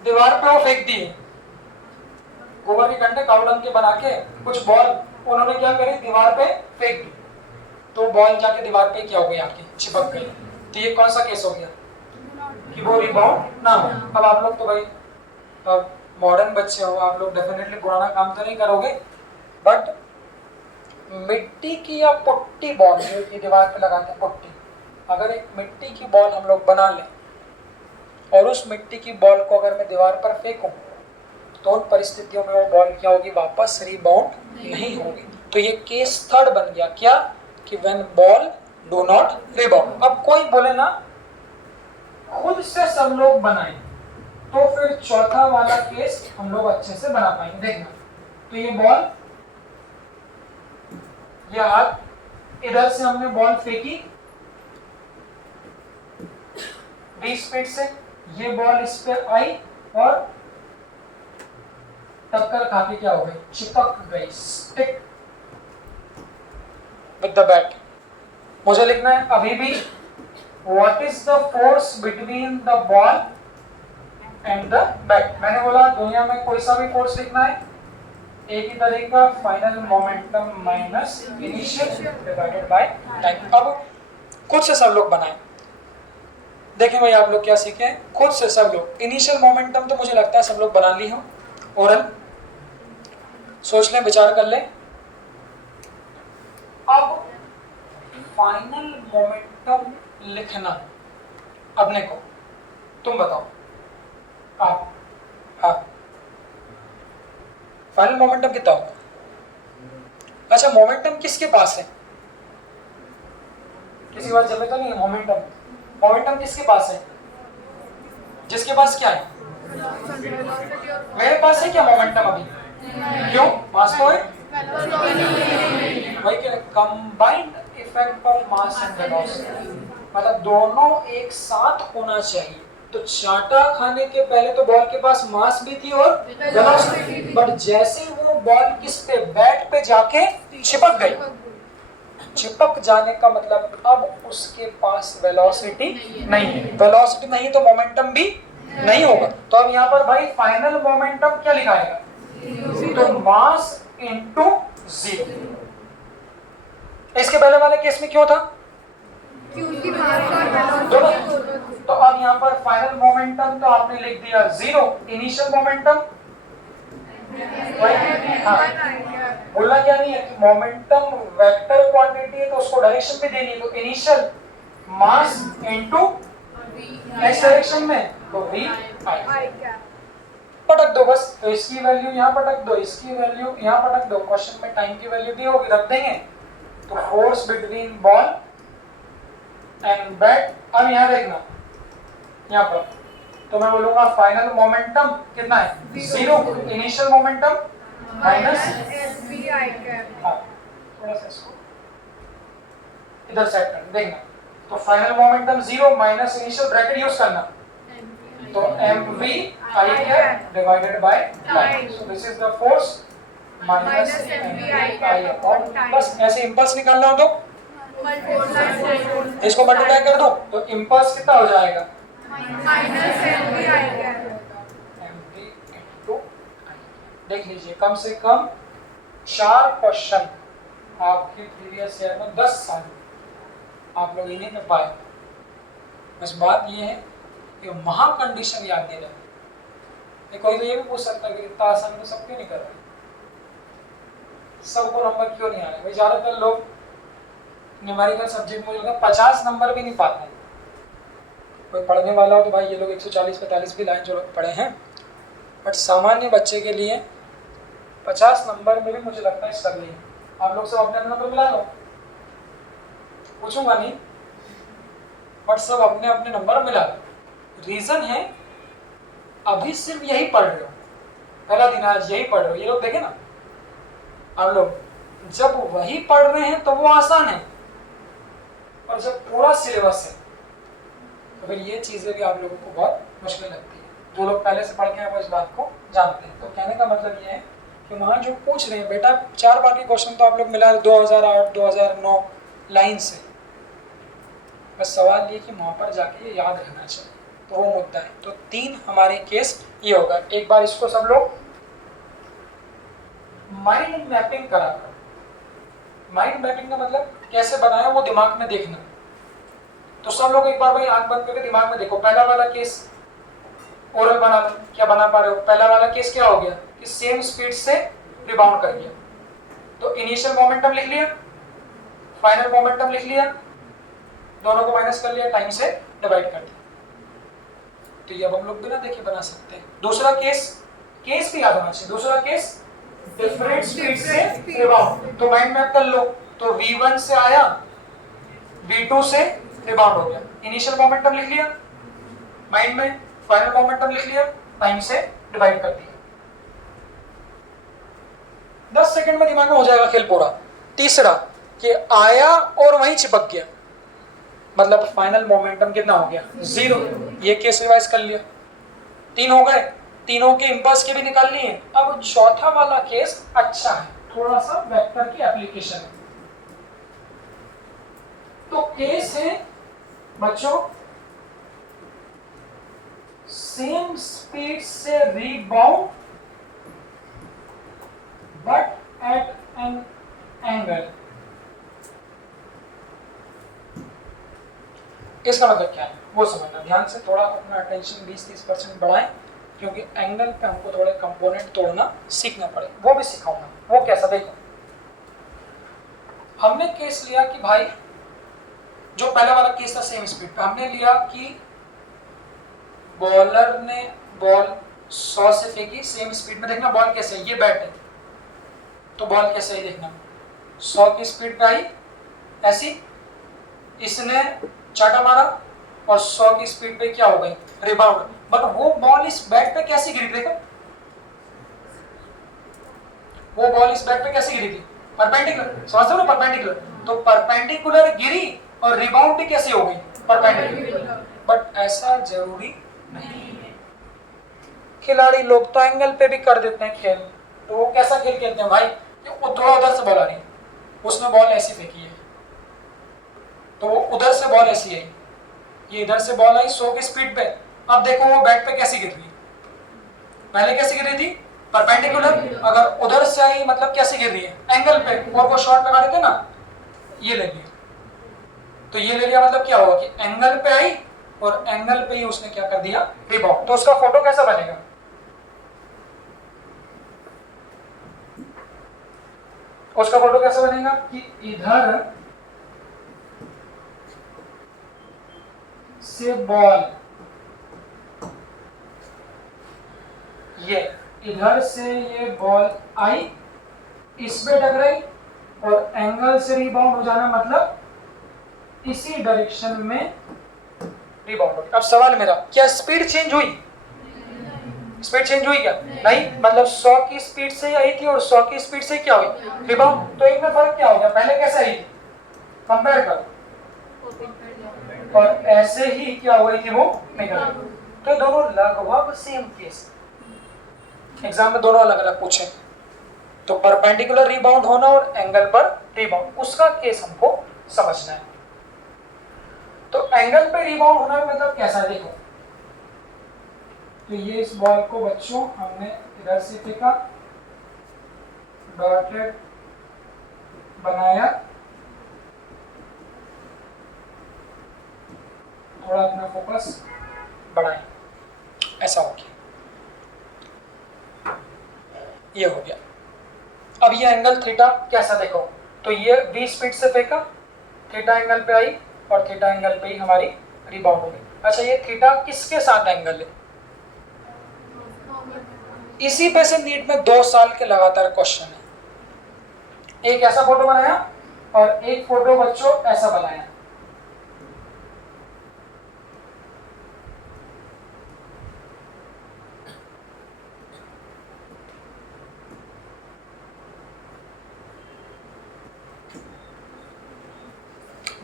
दीवार पे वो फेंक दिए, गोबर के कंडे कावड़न के बना के कुछ बॉल उन्होंने क्या करी दीवार पे फेंक दी, तो बॉल जाके दीवार पे क्या हो गई आपकी चिपक गई। तो ये कौन सा केस हो गया कि वो रिबाउंड ना हो। अब आप लोग तो भाई मॉडर्न बच्चे हो, आप लोग डेफिनेटली पुराना काम तो नहीं करोगे, बट मिट्टी की या पुट्टी बॉल जो की दीवार पे लगाते हैं पुट्टी, अगर एक मिट्टी की बॉल हम लोग बना लें और उस मिट्टी की बॉल को अगर मैं दीवार पर फेंकूं तो उन परिस्थितियों में वो बॉल क्या होगी, वापस रिबाउंड नहीं होगी। तो ये केस थर्ड बन गया क्या कि when ball do not rebound. अब कोई बोले ना खुद से सब लोग बनाएं तो फिर चौथा वाला केस हम लोग अच्छे से बना पाएंगे। देखना, तो ये बॉल, ये हाथ इधर से हमने बॉल फेंकी 20 फीट से, ये बॉल इस पे आई और टक्कर खा के क्या हो गई, चिपक गई, स्टिक विद द बैट। मुझे लिखना है अभी भी what is the force between the ball and the bat. मैंने बोला दुनिया में कोई सा भी फोर्स लिखना है एक ही तरीका, final momentum minus initial divided by time. अब खुद से सब लोग बनाएं। देखें भाई आप लोग क्या सीखे, खुद से सब लोग। इनिशियल मोमेंटम तो मुझे लगता है सब लोग बना ली हो, ओरल सोच लें, विचार कर लें। अब फाइनल मोमेंटम लिखना अपने को, तुम बताओ आप। हाँ, फाइनल मोमेंटम कितना होगा? अच्छा, मोमेंटम किसके पास है? किसी बात जमे तो नहीं है? मोमेंटम, मोमेंटम किसके पास है? जिसके पास क्या है? मेरे पास है क्या मोमेंटम अभी? क्यों? मास तो है वही कह रहे, combined effect of mass and velocity, मतलब दोनों एक साथ होना चाहिए। तो चाटा खाने के पहले तो बॉल के पास मास भी थी और वेलोसिटी, बट जैसे वो बॉल किस पे, बैट पे जाके चिपक गई, चिपक जाने का मतलब अब उसके पास वेलोसिटी नहीं है। वेलोसिटी नहीं तो मोमेंटम भी नहीं होगा। तो अब यहाँ पर भाई फाइनल मोमेंटम क्या लिखाएगा? तो मास इनटू 0। इसके पहले वाले केस में क्यों था? क्योंकि मास और दोनों। वेलोसिटी तो अब यहाँ पर फाइनल मोमेंटम तो आपने लिख दिया 0, इनिशियल मोमेंटम बोलना क्या नहीं है कि मोमेंटम वेक्टर क्वांटिटी है तो उसको डायरेक्शन भी देनी है, तो initial mass into next direction में तो v आई पटक दो बस। तो इसकी वैल्यू यहाँ पटक दो, इसकी वैल्यू यहाँ पटक दो। क्वेश्चन में टाइम की वैल्यू दी होगी, रख देंगे। तो force between ball and bat. अब यहाँ देखना, यहाँ पर तो मैं बोलूंगा फाइनल मोमेंटम कितना है? 0। इनिशियल मोमेंटम माइनस एसवी आई कैप। हाँ, थोड़ा सा इसको इधर सेट कर देखना। तो final momentum 0 minus initial, bracket use करना, तो mv I cap divided by time. So this is the force minus mv I upon, बस ऐसे इंपल्स निकालना हो तो इसको मल्टीप्लाई कर दो, तो इंपल्स कितना हो जाएगा? Minus mv I cap. mv into I। देख लीजिए, कम से कम 4 क्वेश्चन आपके प्रीवियस ईयर में 10 साल आप लोग इन्हीं में पाए। बस बात ये है कि महा कंडीशन याद नहीं रहे। कोई तो ये भी पूछ सकता है कि इतना आसान तो सब क्यों नहीं कर रहे? सबको नंबर क्यों नहीं आ रहे भाई? ज़्यादातर लोग न्यूमेरिकल सब्जेक्ट में जो है 50 नंबर भी नहीं पाते हैं। कोई पढ़ने वाला हो तो भाई ये लोग 140-45 भी लाइन जो लोग पढ़े हैं, बट सामान्य बच्चे के लिए 50 नंबर में भी मुझे लगता है स्ट्रगल है। आप लोग सब अपने अपने नंबर मिला लो, पूछूंगा नहीं, बट सब अपने अपने नंबर मिला लो। रीज़न है अभी सिर्फ यही पढ़ रहे हो, पहला दिन आज यही पढ़ रहे हो। ये लोग देखे ना, आप लोग जब वही पढ़ रहे हैं तो वो आसान है, और जब पूरा सिलेबस है तो फिर ये चीज़ें भी आप लोगों को बहुत मुश्किल लगती है। जो लोग पहले से पढ़ के हैं वो इस बात को जानते हैं। तो कहने का मतलब ये है कि वहाँ जो पूछ रहे हैं बेटा 4 बार के क्वेश्चन तो आप लोग मिला 2008 2009 लाइन से, बस सवाल ये कि वहाँ पर जाके ये याद रहना चाहिए, तो वो मुद्दा है। तो 3 हमारे केस ये होगा। एक बार इसको सब लोग माइंड मैपिंग करा कर, माइंड मैपिंग का मतलब कैसे बनाया वो दिमाग में देखना। तो सब लोग एक बार भाई आंख बंद करके दिमाग में देखो। पहला वाला केस ओरल बना लो, क्या बना पा रहे हो? पहला वाला केस क्या हो गया कि सेम स्पीड से रिबाउंड कर गया, तो इनिशियल मोमेंटम लिख लिया, फाइनल मोमेंटम लिख लिया, दोनों को माइनस कर लिया, टाइम से डिवाइड कर दिया। तो ये अब हम लोग बिना देखे बना सकते हैं। दूसरा केस भी याद होना चाहिए। दूसरा केस डिफरेंट स्पीड से रिबाउंड, तो माइंड मैप कर लो। तो v1 से आया, v2 से रिबाउंड हो गया, इनिशियल मोमेंटम लिख लिया माइंड में, फाइनल मोमेंटम लिख लिया, टाइम से डिवाइड कर दिया। 10 सेकंड में दिमाग में हो जाएगा खेल पूरा। तीसरा कि आया और वहीं चिपक गया, मतलब फाइनल मोमेंटम कितना हो गया? 0। ये केस रिवाइज कर लिया। 3 हो गए, तीनों के इंपल्स के भी निकाल लिए। अब चौथा वाला केस अच्छा है, थोड़ा सा वेक्टर की एप्लीकेशन है। तो केस है बच्चों सेम स्पीड से rebound but at an angle. इसका मतलब क्या है वो समझना ध्यान से, थोड़ा अपना अटेंशन 20-30% बढ़ाएं, क्योंकि एंगल पे हमको थोड़े कंपोनेंट तोड़ना सीखना पड़े, वो भी सिखाऊंगा। वो कैसा? देखो, हमने केस लिया कि भाई जो पहला वाला केस था सेम स्पीड पे, हमने लिया कि बॉलर ने बॉल 100 से फेंकी सेम स्पीड में। देखना बॉल कैसे है, ये बैट है तो बॉल कैसे है देखना, 100 की स्पीड पे आई ऐसी, इसने चाटा मारा और 100 की स्पीड पे क्या हो गई? रिबाउंड। बट वो बॉल इस बैट पे कैसी गिरी? देखो वो बॉल इस बैट पे कैसी गिरी थी? परपेंडिकुलर, समझते हो ना? परपेंडिकुलर, तो परपेंडिकुलर गिरी और रिबाउंड भी कैसे हो गई? परपेंडिकुलर। बट ऐसा जरूरी नहीं है। खिलाड़ी लोग तो एंगल पे भी कर देते हैं खेल, तो वो कैसा खेल खेलते हैं भाई? वो थोड़ा उधर से बॉल आ रही, उसने बॉल ऐसी फेंकी है तो वो उधर से बॉल ऐसी आई, ये इधर से बॉल आई 100 की स्पीड पे। अब देखो वो बैट पे कैसी गिर रही है, पहले कैसी गिर रही थी? परपेंडिकुलर। अगर उधर से आई मतलब कैसी गिर रही है? एंगल पे। और वो शॉट लगा रहे थे ना, ये ले लिया, तो ये ले लिया मतलब क्या होगा कि एंगल पे आई और एंगल पे ही उसने क्या कर दिया? रिबाउंड। तो उसका फोटो कैसा बनेगा? उसका फोटो कैसा बनेगा कि इधर से बॉल, ये इधर से ये बॉल आई, इस पे टकराई और एंगल से रिबाउंड हो जाना, मतलब इसी डायरेक्शन में रिबाउंड हो। अब सवाल मेरा, क्या स्पीड चेंज हुई? स्पीड चेंज हुई क्या? नहीं। मतलब 100 की स्पीड से आई थी और 100 की स्पीड से क्या हुई? रिबाउंड। तो इनमें फर्क क्या हो गया? पहले कैसे आई? कंपेयर कर, और ऐसे ही क्या हुई थी? वो निकल। तो दोनों लगभग सेम केस, एग्जाम में दोनों अलग अलग पूछे, तो परपेंडिकुलर रिबाउंड होना और एंगल पर रिबाउंड, उसका केस हमको समझना है। तो एंगल पे रिबाउंड होना मतलब कैसा है? देखो, तो ये इस बॉल को बच्चों हमने इधर से फेंका, डॉटेड बनाया, थोड़ा अपना फोकस बढ़ाएं, ऐसा हो गया, ये हो गया। अब ये एंगल थीटा कैसा देखो, तो ये 20 फीट से फेंका, थीटा एंगल पे आई और थीटा एंगल पे ही हमारी रिबाउंड हो गई। अच्छा ये थीटा किसके साथ एंगल है, इसी पे से नीट में 2 साल के लगातार क्वेश्चन है। एक ऐसा फोटो बनाया और एक फोटो बच्चों ऐसा बनाया,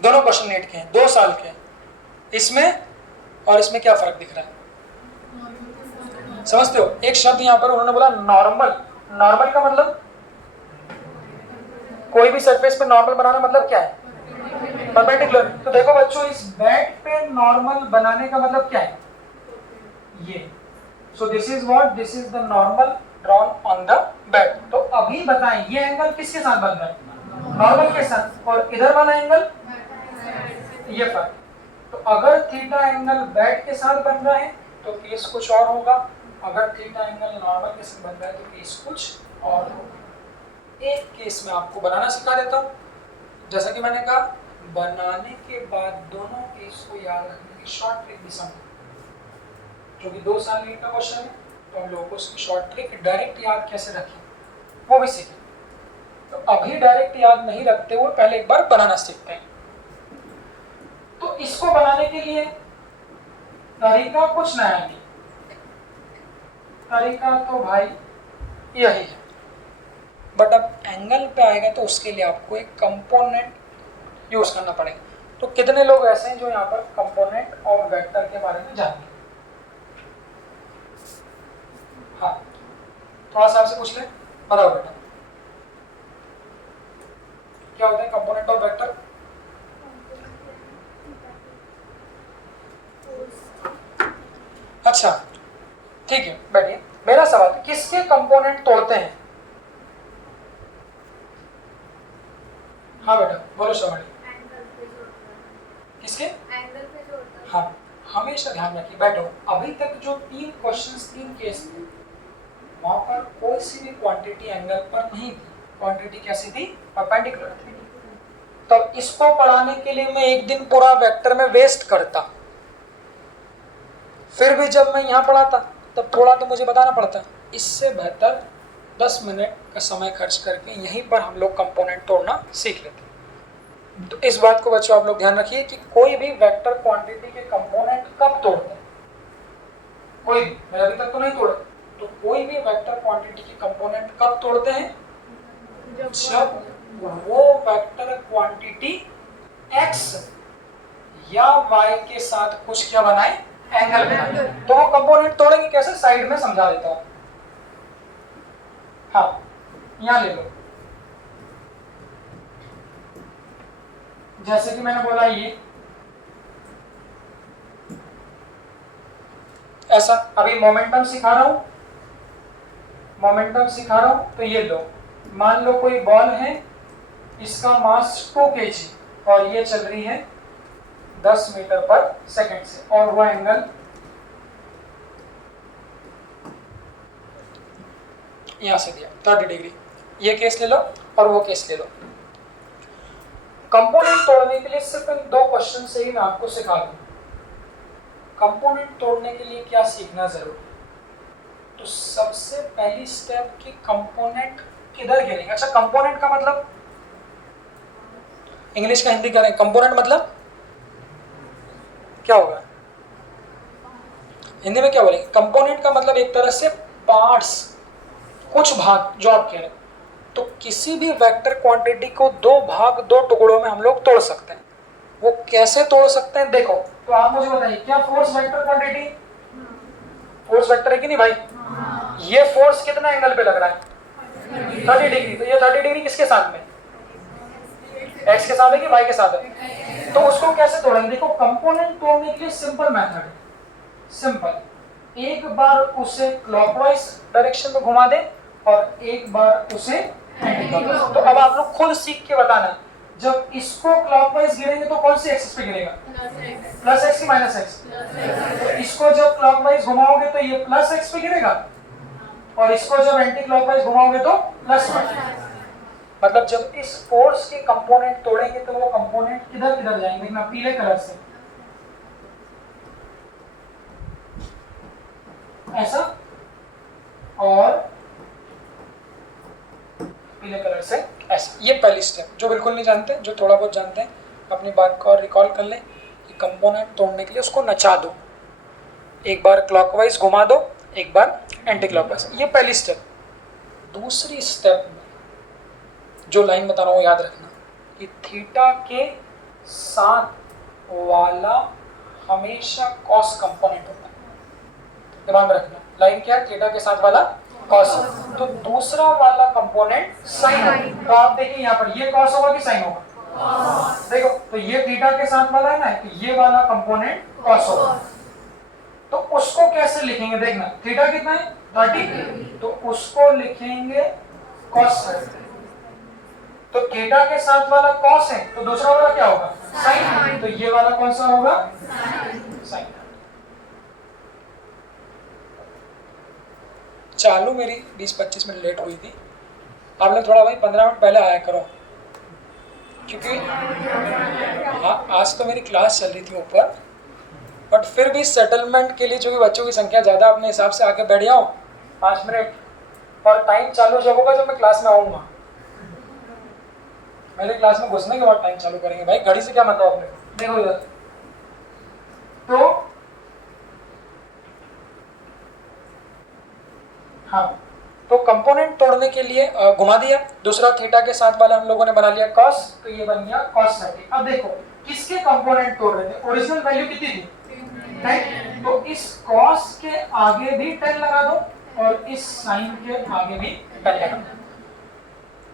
दोनों क्वेश्चन नीट के हैं, 2 साल के हैं। इसमें और इसमें क्या फर्क दिख रहा है, समझते हो? एक शब्द यहाँ पर उन्होंने बोला नॉर्मल। नॉर्मल का मतलब कोई भी सरफेस पे नॉर्मल बनाना मतलब क्या है, परपेंडिकुलर। तो देखो बच्चों इस बेड पे नॉर्मल बनाने का मतलब क्या है, ये। So this is what, this is the normal drawn on the bed. तो अभी बताएं ये एंगल किसके साथ बन रहा है, नॉर्मल के साथ, और इधर वाला एंगल ये फर्क। तो अगर थीटा एंगल बेड के साथ बन रहा है तो केस कुछ और होगा, अगर थीटा एंगल नॉर्मल के साथ बन रहा है तो केस कुछ और होगा। एक केस में आपको बनाना सिखा देता हूँ, जैसा कि मैंने कहा बनाने के बाद दोनों केस को याद रखने की शॉर्ट ट्रिक भी समझो, क्योंकि 2 साल नीट का क्वेश्चन है तो हम लोगों को उसकी शॉर्ट ट्रिक डायरेक्ट याद कैसे रखें वो भी सीखें। तो अभी डायरेक्ट याद नहीं रखते हुए पहले एक बार बनाना सीखते हैं। तो इसको बनाने के लिए तरीका कुछ नया नहीं, तरीका तो भाई यही है, बट अब एंगल पे आएगा तो उसके लिए आपको एक कंपोनेंट यूज करना पड़ेगा। तो कितने लोग ऐसे हैं जो यहाँ पर कंपोनेंट और वेक्टर के बारे में जानते हैं? हाँ, थोड़ा सा आपसे पूछ ले, बताओ बेटा क्या होता है कंपोनेंट और वेक्टर? अच्छा ठीक है बैठिए, मेरा सवाल किसके कंपोनेंट तोड़ते हैं? हाँ बेटा बोलो श्रवणी, किसके एंगल पे जोड़ता है। हाँ, हमेशा ध्यान रखिए बैठो, अभी तक जो 3 क्वेश्चंस 3 केस थे वहां पर कोई सी भी क्वांटिटी एंगल पर नहीं थी, क्वांटिटी कैसी थी, परपेंडिकुलर थी। तब इसको पढ़ाने के लिए मैं एक दिन पूरा वेक्टर में वेस्ट करता, फिर भी जब मैं यहाँ पढ़ाता तब थोड़ा तो मुझे बताना पड़ता। इससे बेहतर 10 मिनट का समय खर्च करके यहीं पर हम लोग कंपोनेंट तोड़ना सीख लेते। तो इस बात को बच्चों आप लोग ध्यान रखिए कि कोई भी वेक्टर क्वांटिटी के कंपोनेंट कब तोड़ते हैं, कोई भी, मैं अभी तक तो नहीं तोड़ा, तो कोई भी वेक्टर क्वांटिटी के कंपोनेंट कब तोड़ते हैं, जब वो वेक्टर क्वांटिटी x या y के साथ कुछ क्या बनाए, एंगल बनाए। तो वो कंपोनेंट तोड़ेंगे कैसे, साइड में समझा देता हूं। हाँ यहां ले लो, जैसे कि मैंने बोला ये ऐसा, अभी मोमेंटम सिखा रहा हूं, मोमेंटम सिखा रहा हूं। तो ये लो, मान लो कोई बॉल है, इसका मास 2 kg और ये चल रही है 10 मीटर पर सेकंड से, और वो एंगल यहां से दिया 30 डिग्री। ये केस ले लो और वो केस ले लो। कंपोनेंट तोड़ने के लिए सिर्फ इन 2 क्वेश्चन से ही मैं आपको सिखा दूं। कंपोनेंट तोड़ने के लिए क्या सीखना जरूरी, तो सबसे पहली स्टेप की कंपोनेंट किधर गिरेंगे। अच्छा कंपोनेंट का मतलब, इंग्लिश का हिंदी करें, कंपोनेंट मतलब क्या होगा, हिंदी में क्या बोलेंगे? कंपोनेंट का मतलब एक तरह से पार्ट्स, कुछ भाग जो आप कह रहे हैं। तो किसी भी वेक्टर क्वांटिटी को 2 भाग 2 टुकड़ों में हम लोग तोड़ सकते हैं। वो कैसे तोड़ सकते हैं देखो, तो आप मुझे बताइए, क्या force vector quantity, force vector है कि नहीं भाई? ये फोर्स कितना एंगल पे लग रहा है, 30 डिग्री। तो ये 30 डिग्री किसके साथ में, x के साथ है कि y के साथ है? तो उसको कैसे तोड़ेंगे, देखो कंपोनेंट तोड़ने के लिए सिंपल मेथड है, सिंपल। एक बार उसे क्लॉकवाइज डायरेक्शन में घुमा दे और एक बार उसे एंटी क्लॉकवाइज। तो अब आप लोग खुद सीख के बताना, जब इसको क्लॉकवाइज गिरेंगे तो कौन सी एक्सिस पे गिरेगा, प्लस एक्स की माइनस एक्स। तो इसको जब क्लॉकवाइज घुमाओगे तो ये प्लस एक्स पे गिरेगा, और इसको जब एंटी क्लॉकवाइज घुमाओगे तो प्लस वाई। मतलब जब इस फोर्स के कंपोनेंट तोड़ेंगे तो वो कंपोनेंट किधर किधर जाएंगे ना, पीले कलर से ऐसा और पीले कलर से ऐसा। ये पहली स्टेप। जो बिल्कुल नहीं जानते, जो थोड़ा बहुत जानते हैं, अपनी बात को और रिकॉल कर लें कि कंपोनेंट तोड़ने के लिए उसको नचा दो, एक बार क्लॉकवाइज घुमा दो, एक बार एंटी क्लॉकवाइज। ये पहली स्टेप। दूसरी स्टेप में जो लाइन बता रहा हूँ याद रखना कि थीटा के साथ वाला हमेशा कॉस कंपोनेंट होता है। दिमाग में रखना, लाइन क्या है? थीटा के साथ वाला कॉस। तो दूसरा वाला कंपोनेंट साइन। तो आप देखिए यहाँ पर ये कॉस होगा कि साइन होगा? देखो, तो ये थीटा के साथ वाला है ना, तो ये वाला कंपोनेंट कॉस होगा। तो उसको कैसे लिखेंगे? देखना, थीटा कितना है? 30, तो उसको लिखेंगे कॉस 30। तो थीटा के साथ वाला कॉस है, तो दूसरा वाला क्या होगा? साइन। तो ये वाला कौन सा होगा? साइन। चालू मेरी 20-25 मिनट लेट हुई थी। आप लोग थोड़ा भाई 15 मिनट पहले आया करो, क्योंकि आज तो मेरी क्लास चल रही थी ऊपर, बट फिर भी सेटलमेंट के लिए जो कि बच्चों की संख्या ज़्यादा, अपने हिसाब से आके बैठ जाओ 5 मिनट, और टाइम चालू जब होगा जब मैं क्लास में आऊँगा। मेरे क्लास में घुसने के बाद टाइम चालू करेंगे भाई, घड़ी से क्या मतलब आपने। देखो इधर, तो हाँ, तो कंपोनेंट तोड़ने के लिए घुमा दिया, दूसरा थीटा के साथ वाला हम लोगों ने बना लिया कॉस, तो ये बन गया कॉस 30। अब देखो किसके कंपोनेंट तोड़ रहे थे? ओरिजिनल वैल्यू कितनी थी? 10। तो इस कॉस के आगे भी 10 लगा दो और इस साइन के आगे भी 10 लगा दो।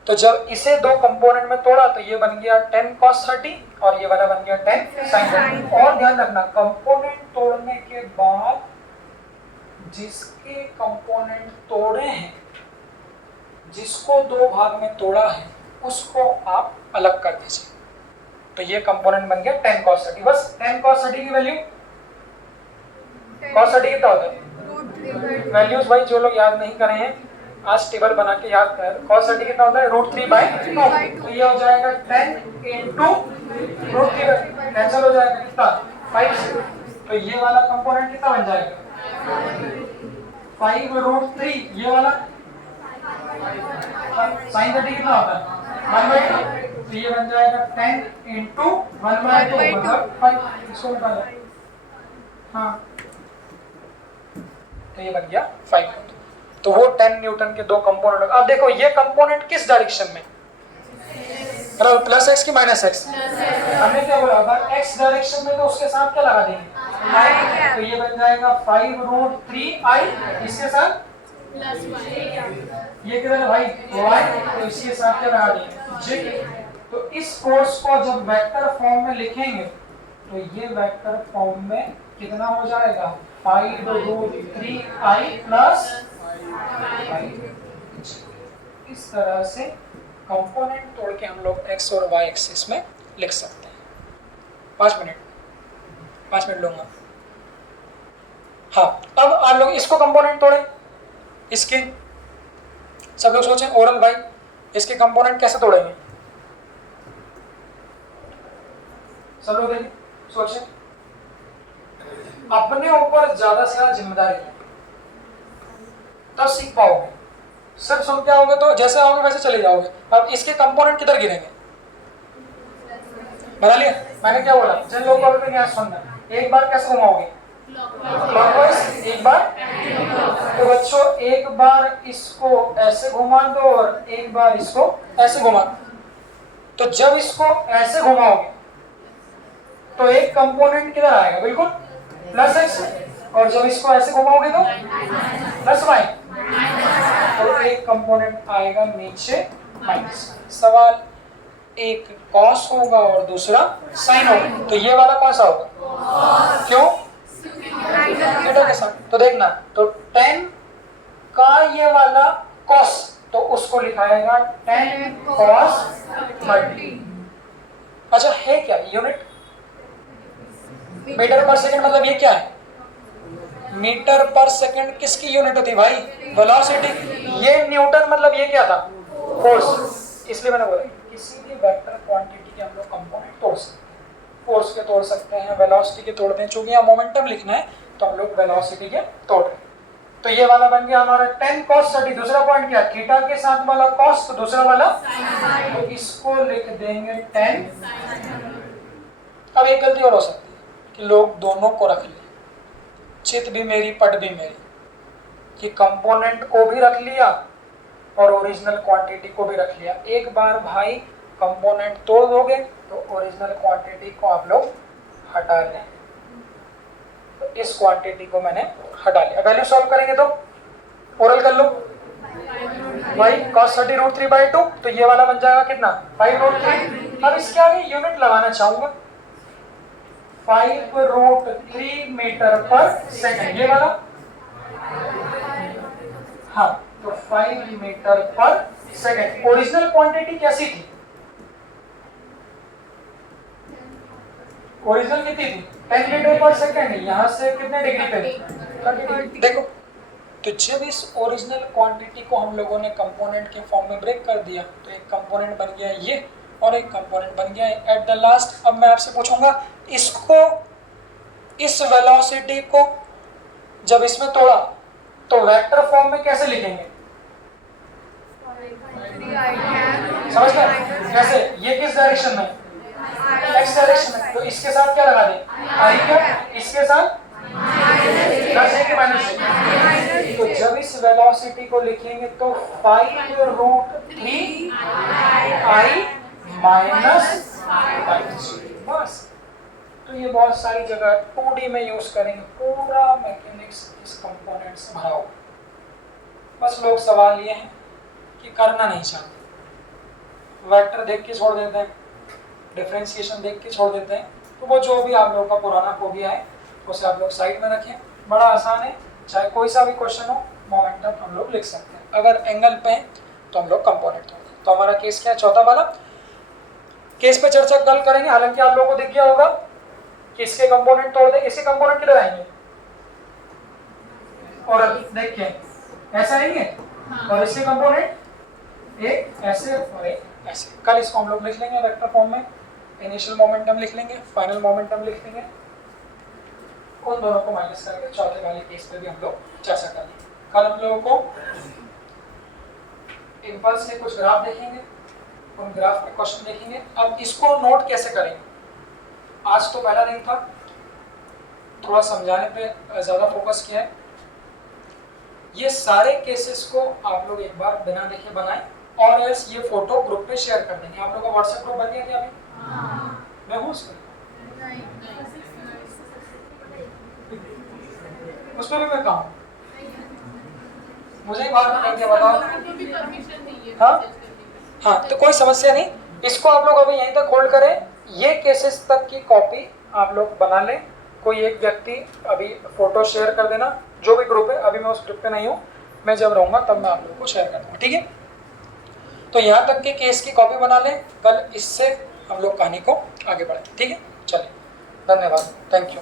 तो जब इसे दो कंपोनेंट में तोड़ा तो ये बन गया 10 cos 30 और ये वाला बन गया 10 sin 30। और ध्यान रखना, कंपोनेंट तोड़ने के बाद जिसके कंपोनेंट तोड़े हैं, जिसको दो भाग में तोड़ा है, उसको आप अलग कर दीजिए। तो ये कंपोनेंट बन गया 10 cos 30। बस 10 cos 30 की वैल्यू, cos 30 कितना होता है? वैल्यूज भाई जो लोग याद नहीं करे हैं, आज टेबल बना के याद कर। cos 30 कितना होता है? √3/2। तो ये हो जाएगा 10 into √3/2, कैंसिल हो जाएगा कितना? 5 से। तो ये वाला कंपोनेंट कितना बन जाएगा? 5√3। ये वाला sin 30 कितना होता है? 1/2। तो ये बन जाएगा 10 into 1/2 मतलब 5। इसको निकालो। हाँ, तो ये बन गया 5। तो वो 10 न्यूटन के दो कंपोनेंट। अब देखो ये कंपोनेंट किस डायरेक्शन में, मतलब प्लस एक्स की माइनस एक्स? हमने क्या बोला? अगर एक्स डायरेक्शन में तो उसके साथ क्या लगा देंगे? आई। तो ये बन जाएगा 5√3i, इसके साथ ये किधर है भाई? y, तो इसके साथ क्या लगा देंगे? j। तो इस फोर्स को जब वेक्टर फॉर्म में लिखेंगे तो ये वेक्टर फॉर्म में कितना हो जाएगा? 5√3i plus 5। इस तरह से कंपोनेंट तोड़ के हम लोग x और y एक्सिस में लिख सकते हैं। 5 मिनट लूंगा। हाँ, अब आप लोग इसको कंपोनेंट तोड़े, इसके सब लोग सोचें ओरल भाई इसके कंपोनेंट कैसे तोड़ेंगे? सब लोग देखिए, सोचें, अपने ऊपर ज्यादा से ज्यादा जिम्मेदारी है, तब सीख पाओगे। सिर्फ सुन के आओगे तो जैसे आओगे वैसे चले जाओगे। अब इसके कंपोनेंट किधर गिरेंगे? बता लिया मैंने क्या बोला? जिन लोगों को अभी तक सुनना, एक बार कैसे घुमाओगे? क्लॉकवाइज, एक बार। तो बच्चों एक बार इसको ऐसे घुमा दो और एक बार इसको ऐसे घुमा दो। तो जब इसको ऐसे घुमाओगे तो एक कंपोनेंट किधर आएगा? बिल्कुल प्लस एक्स। और जब इसको ऐसे घुमाओगे तो प्लस वाई, तो एक कंपोनेंट आएगा नीचे माइनस। सवाल, एक कॉस होगा और दूसरा साइन होगा, तो ये वाला कौन सा होगा? क्यों? थीटा के साथ। तो देखना, तो 10 का ये वाला कॉस, तो उसको लिखाएगा 10 cos 30। अच्छा है क्या यूनिट? मीटर पर सेकंड, मतलब ये क्या है? मीटर पर सेकंड किसकी यूनिट होती है भाई? वेलोसिटी। ये न्यूटन, मतलब ये क्या था? फोर्स। इसलिए मैंने बोला किसी भी वेक्टर क्वांटिटी के हम लोग कंपोनेंट तोड़ सकते हैं, फोर्स के तोड़ सकते हैं, वेलोसिटी के तोड़ते हैं। चूंकि यहाँ मोमेंटम लिखना है तो हम लोग वेलोसिटी के तोड़ रहे हैं। तो ये वाला बन गया हमारा tan cos 30। दूसरा पॉइंट क्या, थीटा के साथ वाला cos, तो दूसरा वाला तो इसको लिख देंगे tan। अब एक गलती और हो सकती है कि लोग दोनों को रख लिए, चित भी मेरी पट भी मेरी, कि कंपोनेंट को भी रख लिया और ओरिजिनल क्वांटिटी को भी रख लिया। एक बार भाई कंपोनेंट तोड़ दोगे तो ओरिजिनल क्वांटिटी को आप लोग हटा लें। तो इस क्वांटिटी को मैंने हटा लिया। वैल्यू सॉल्व करेंगे तो ओरल कर लो भाई, cos 30√3/2, तो ये वाला बन जाएगा कितना 5√3। अब इसके आगे यूनिट लगाना चाहूंगा 5√3 मीटर पर सेकंड, ये वाला हाँ, तो 5 मीटर पर सेकंड। ओरिजिनल क्वांटिटी कैसी थी, ओरिजिनल कितनी थी 10 मीटर पर सेकंड। यहाँ से कितने डिग्री पे 30 डिग्री। देखो तो जब इस ओरिजिनल क्वांटिटी को हम लोगों ने कंपोनेंट के फॉर्म में ब्रेक कर दिया तो एक कंपोनेंट बन गया ये और एक कंपोनेंट बन गया एट द लास्ट। अब मैं आपसे पूछूंगा इसको, इस वेलोसिटी को जब इसमें तोड़ा तो वेक्टर फॉर्म में कैसे लिखेंगे, समझ गए कैसे, ये किस डायरेक्शन में, एक्स डायरेक्शन में। तो इसके साथ क्या लगा दें आई क्या, इसके साथ प्लस है कि माइनस है। तो जब इस वेलोसिटी को लिखेंगे तो 5√3 आई माइनस 5, बस। तो ये बहुत सारी जगह 2D में यूज करेंगे, पूरा मैकेनिक्स इस कंपोनेंट से भरा हुआ। बस लोग सवाल ये है कि करना नहीं चाहते, वेक्टर देख के छोड़ देते हैं, डिफरेंशिएशन देख के छोड़ देते हैं। तो वो जो भी आप लोगों का पुराना फोबिया है उसे आप लोग साइड में रखें। बड़ा आसान है, चाहे कोई सा भी क्वेश्चन हो मोमेंटम हम लोग लिख सकते हैं। अगर एंगल पे है तो हम लोग कंपोनेंट तोड़ दें। तो हमारा केस क्या है, चौथा वाला केस पे चर्चा कल करेंगे। हालांकि आप लोगों को दिख गया होगा कि इसके कंपोनेंट तोड़ दें, इसके कंपोनेंट किधर आएंगे और देख के ऐसा आएंगे और इसके कंपोनेंट एक ऐसे और एक ऐसे। कल इसको हम लोग लिख लेंगे वेक्टर फॉर्म में, इनिशियल मोमेंटम लिख लेंगे, फाइनल मोमेंटम लिख लेंगे, उन दोनों को माइनस करके चौथे वाले केस पे भी हम लोग चर्चा करेंगे। कल हम लोगों को इम्पल्स के कुछ ग्राफ देखेंगे, उन ग्राफ पे क्वेश्चन देखेंगे। अब इसको नोट कैसे करेंगे, आज तो पहला दिन था, थोड़ा समझाने पे ज्यादा फोकस किया है। ये सारे केसेस को आप लोग एक बार बिना देखे बनाएं और एल्स ये फोटो ग्रुप पे शेयर कर देंगे। आप लोगों का व्हाट्सएप ग्रुप बन गया क्या अभी? मैं हूँ उसमें भी मैं काम, मुझे ही बात नहीं किया, बताओ। हाँ तो कोई समस्या नहीं, इसको आप लोग अभी यहीं तक होल्ड करें। ये केसेस तक की कॉपी आप लोग बना लें। कोई एक व्यक्ति अभी फोटो शेयर कर देना, जो भी ग्रुप है। अभी मैं उस ग्रुप पे नहीं हूँ, मैं जब रहूँगा तब मैं आप लोगों को शेयर कर दूँगा, ठीक है। तो यहाँ तक के केस की कॉपी बना लें, कल इससे हम लोग कहानी को आगे बढ़ाएं, ठीक है। चलिए, धन्यवाद, थैंक यू।